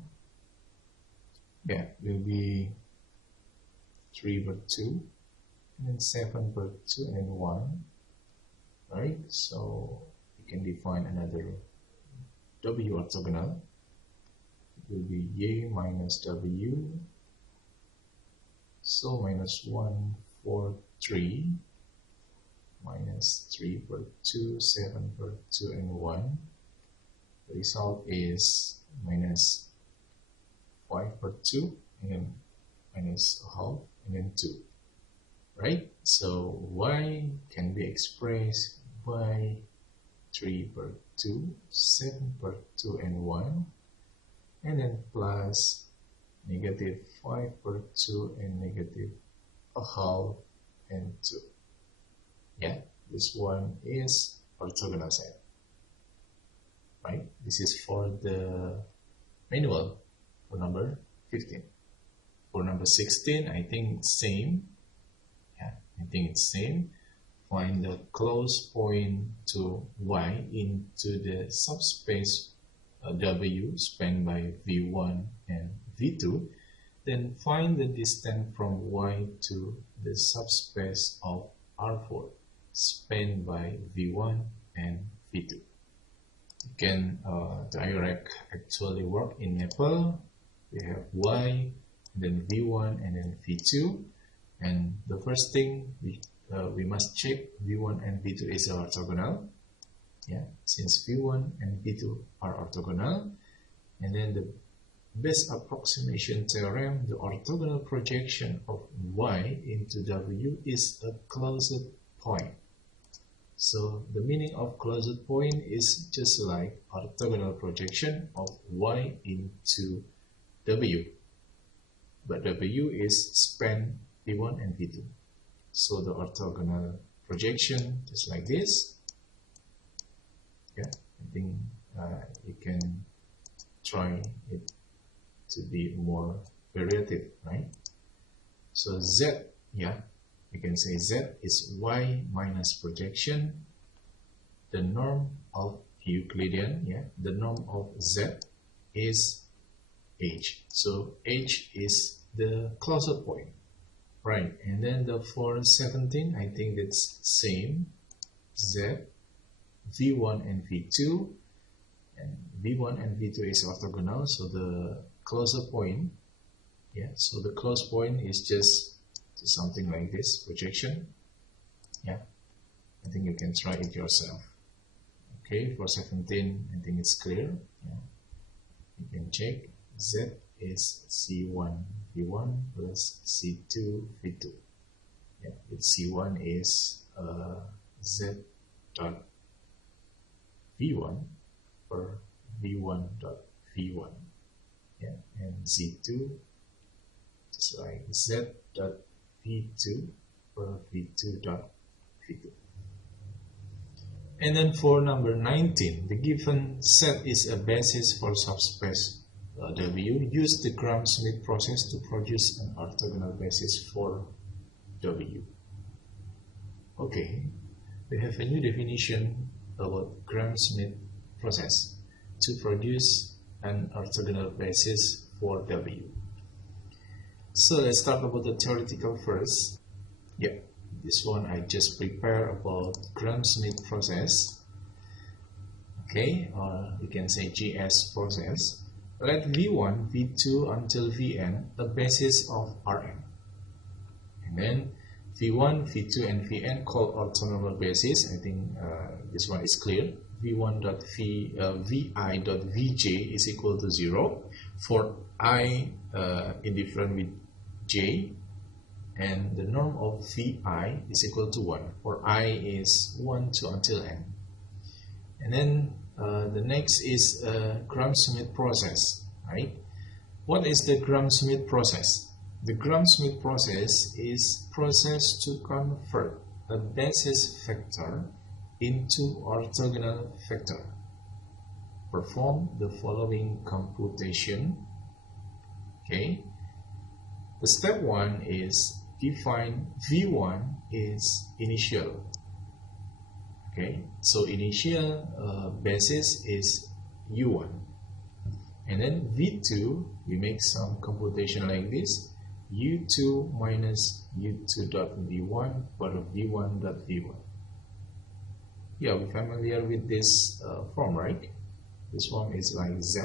Yeah, will be 3 per 2. And then 7 per 2 and 1, right? So you can define another W orthogonal. It will be Y minus W. So minus 1, 4, 3, minus 3 per 2, 7 per 2 and 1. The result is minus 5 per 2, and then minus a half, and then 2. Right? So Y can be expressed by 3 per 2, 7 per 2 and 1, and then plus negative 5 per 2 and negative a half and 2. Yeah, this one is orthogonal set. Right? This is for the manual for number 15. For number 16, I think it's same. I think it's same. Find the close point to Y into the subspace W spanned by V1 and V2. Then find the distance from Y to the subspace of R4 spanned by V1 and V2. You can direct actually work in Maple. We have Y, then V1 and then V2. And the first thing we must check V1 and V2 is orthogonal. Yeah, since V1 and V2 are orthogonal, and then the best approximation theorem, the orthogonal projection of Y into W is a closed point. So the meaning of closed point is just like orthogonal projection of Y into W. But W is span V1 and V2. So the orthogonal projection just like this. Yeah, I think you can try it to be more variative, right? So Z, yeah, you can say Z is Y minus projection. The norm of Euclidean, yeah, the norm of Z is H. So H is the closer point, right? And then the for 17, I think that's same. Z, V1 and V2, and V1 and V2 is orthogonal, so the closer point, yeah, so the close point is just something like this projection. Yeah, I think you can try it yourself. Okay, for 17, I think it's clear. Yeah, you can check. Z is C1 V1 plus C2 V2. Yeah, its C1 is Z dot V1 per V1 dot V1. Yeah, and Z2 just like Z dot V2 per V2 dot V2. And then for number 19, the given set is a basis for subspace W. Use the Gram-Schmidt process to produce an orthogonal basis for W. Okay, we have a new definition about Gram-Schmidt process to produce an orthogonal basis for W. So let's start about the theoretical first. Yeah, this one I just prepared about Gram-Schmidt process. Okay, or we can say GS process. Let V1, V2 until Vn a basis of Rn. And then V1, V2 and Vn called orthonormal basis. I think this one is clear. V1 dot Vi dot Vj is equal to 0 for I indifferent with j, and the norm of Vi is equal to 1 for I is 1 to until n. And then the next is Gram-Schmidt process, right? What is the Gram-Schmidt process? The Gram-Schmidt process is process to convert a basis vector into orthogonal vector. Perform the following computation. Okay. The step 1 is define V1 is initial. Okay, so initial basis is U1, and then V2 we make some computation like this: U2 minus U2 dot V1 for V1 dot V1. Yeah, we're familiar with this form, right? This form is like Z.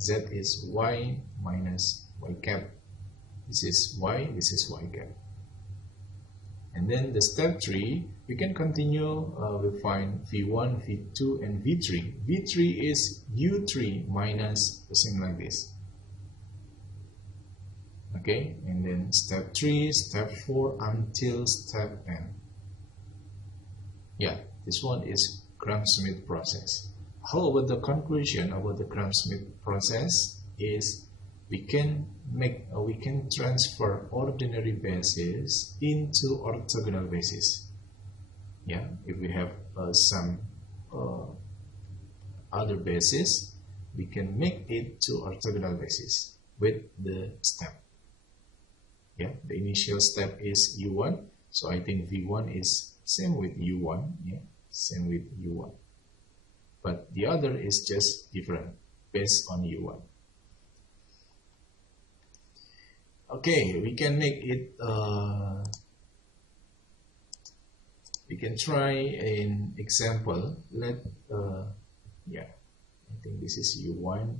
Z is Y minus Y cap. This is Y, this is Y cap. And then the step 3, we can continue, we find V1, V2 and V3. V3 is U3 minus the same like this. Okay, and then step 3, step 4 until step n. Yeah, this one is Gram-Schmidt process. How about the conclusion about the Gram-Schmidt process is we can transfer ordinary basis into orthogonal basis. Yeah, if we have some other basis, we can make it to orthogonal basis with the step. Yeah, the initial step is U1, so I think V1 is same with U1. Yeah, same with U1, but the other is just different based on U1. Okay, we can make it, we can try an example. Yeah, I think this is U1,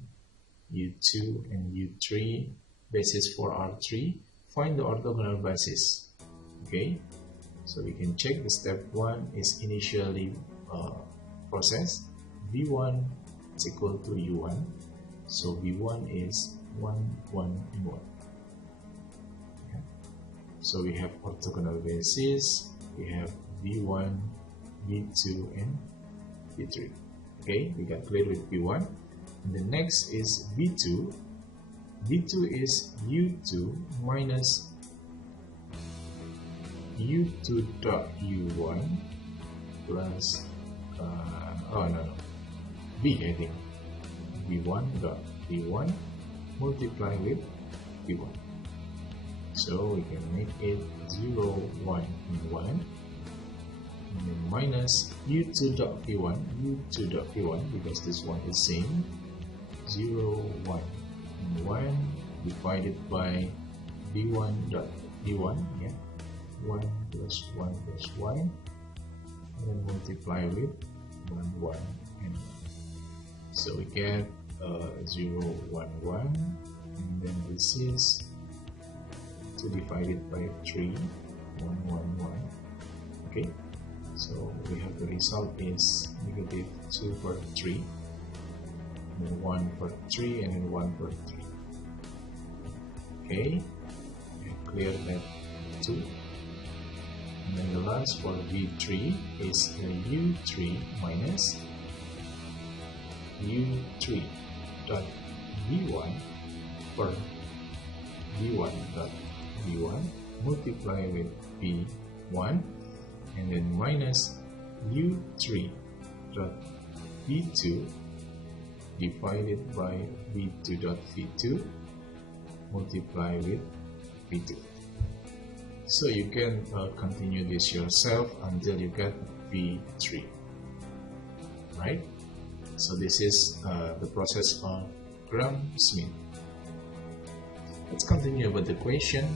U2 and U3, basis for R3. Find the orthogonal basis. Okay, So we can check the step 1 is initially process. V1 is equal to U1. So V1 is 1, 1, and 1. Yeah. So we have orthogonal basis. We have V1, V2, and V3. Okay, we got clear with V1. And the next is V2. V2 is U2 minus U2 dot U1 plus V, I think V1 dot V1 multiply with V1. So we can make it 0, 1, and 1, and then minus U2 dot V1, U2 dot V1, because this one is same, 0, 1, and 1 divided by V1 dot V1, yeah, 1 plus 1 plus 1, and then multiply with 1, 1, and 1. So we get 0, 1, 1, and then this is 2 divided by 3, 1, 1, 1. Okay, so we have the result is negative 2 per 3, and then 1 per 3, and then 1 per 3. Okay, clear that 2. And then the last for V3 is U3 minus U3 dot V1 per V1 dot V1 multiply with V1, and then minus U3 dot V2 divided by V2 dot V2 multiply with V2. So you can continue this yourself until you get V3, right? So this is the process of Gram-Schmidt. Let's continue with the question.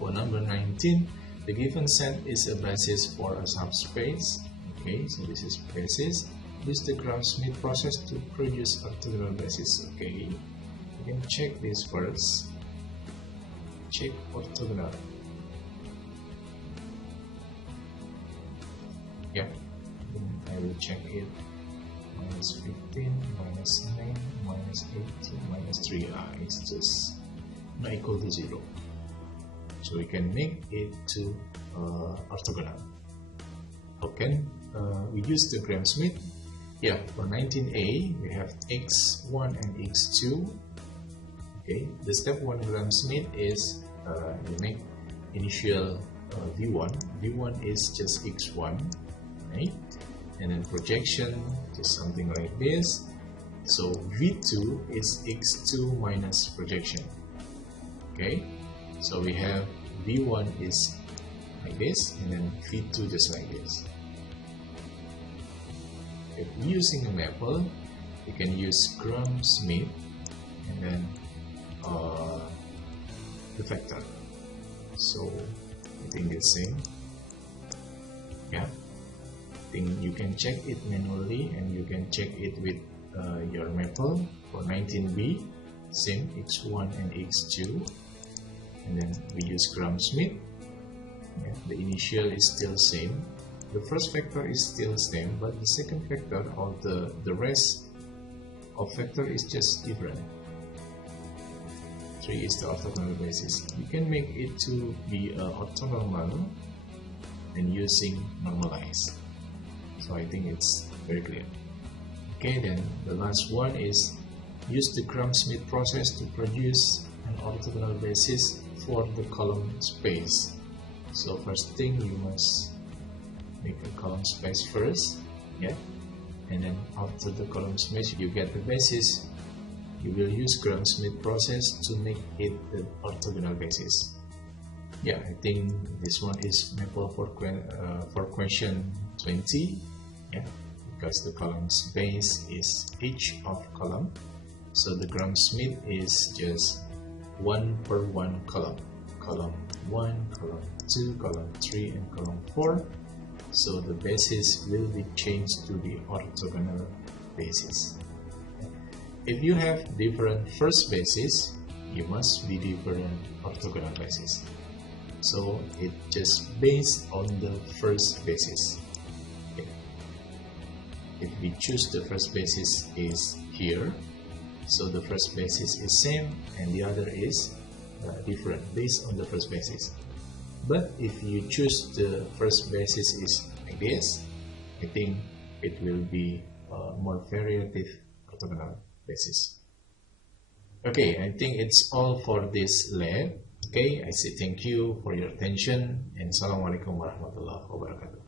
For number 19, the given set is a basis for a subspace. Okay, so this is basis. Use the Gram-Schmidt process to produce orthogonal basis. Okay, you can check this first. Check orthogonal. Yeah, I will check it. Minus 15, minus 9, minus 18, minus 3. It's just not equal to 0. So we can make it to orthogonal. How can we use the Gram-Schmidt? Yeah, for 19a, we have x1 and x2. Okay, the step 1 Gram-Schmidt is you make initial v1. v1 is just x1, right? And then projection just something like this. So v2 is x2 minus projection. Okay, so we have v1 is like this, and then v2 just like this. If using a maple, you can use Gram-Schmidt and then the vector. So I think it's same. Yeah, I think you can check it manually, and you can check it with your maple. For 19b, same x1 and x2, and then we use Gram-Schmidt. Yeah, the initial is still same. The first vector is still same, but the second vector or the rest of vector is just different. 3 is the orthogonal basis. You can make it to be orthonormal and using normalize. So I think it's very clear. Okay, then the last one is use the Gram-Schmidt process to produce an orthogonal basis for the column space. So first thing, you must make a column space first, yeah, and then after the column space you get the basis. You will use Gram-Schmidt process to make it the orthogonal basis. Yeah, I think this one is maple for question 20. Yeah, because the column space is each of column, so the Gram-Schmidt is just 1 per 1 column. Column 1, column 2, column 3, and column 4. So the basis will be changed to the orthogonal basis. If you have different first basis, you must be different orthogonal basis. so it just based on the first basis. Okay. If we choose the first basis is here, so the first basis is same and the other is different based on the first basis. But if you choose the first basis is like this, I think it will be a more variative orthogonal basis. Okay, I think it's all for this lab. Okay, I say thank you for your attention and Assalamualaikum warahmatullahi wabarakatuh.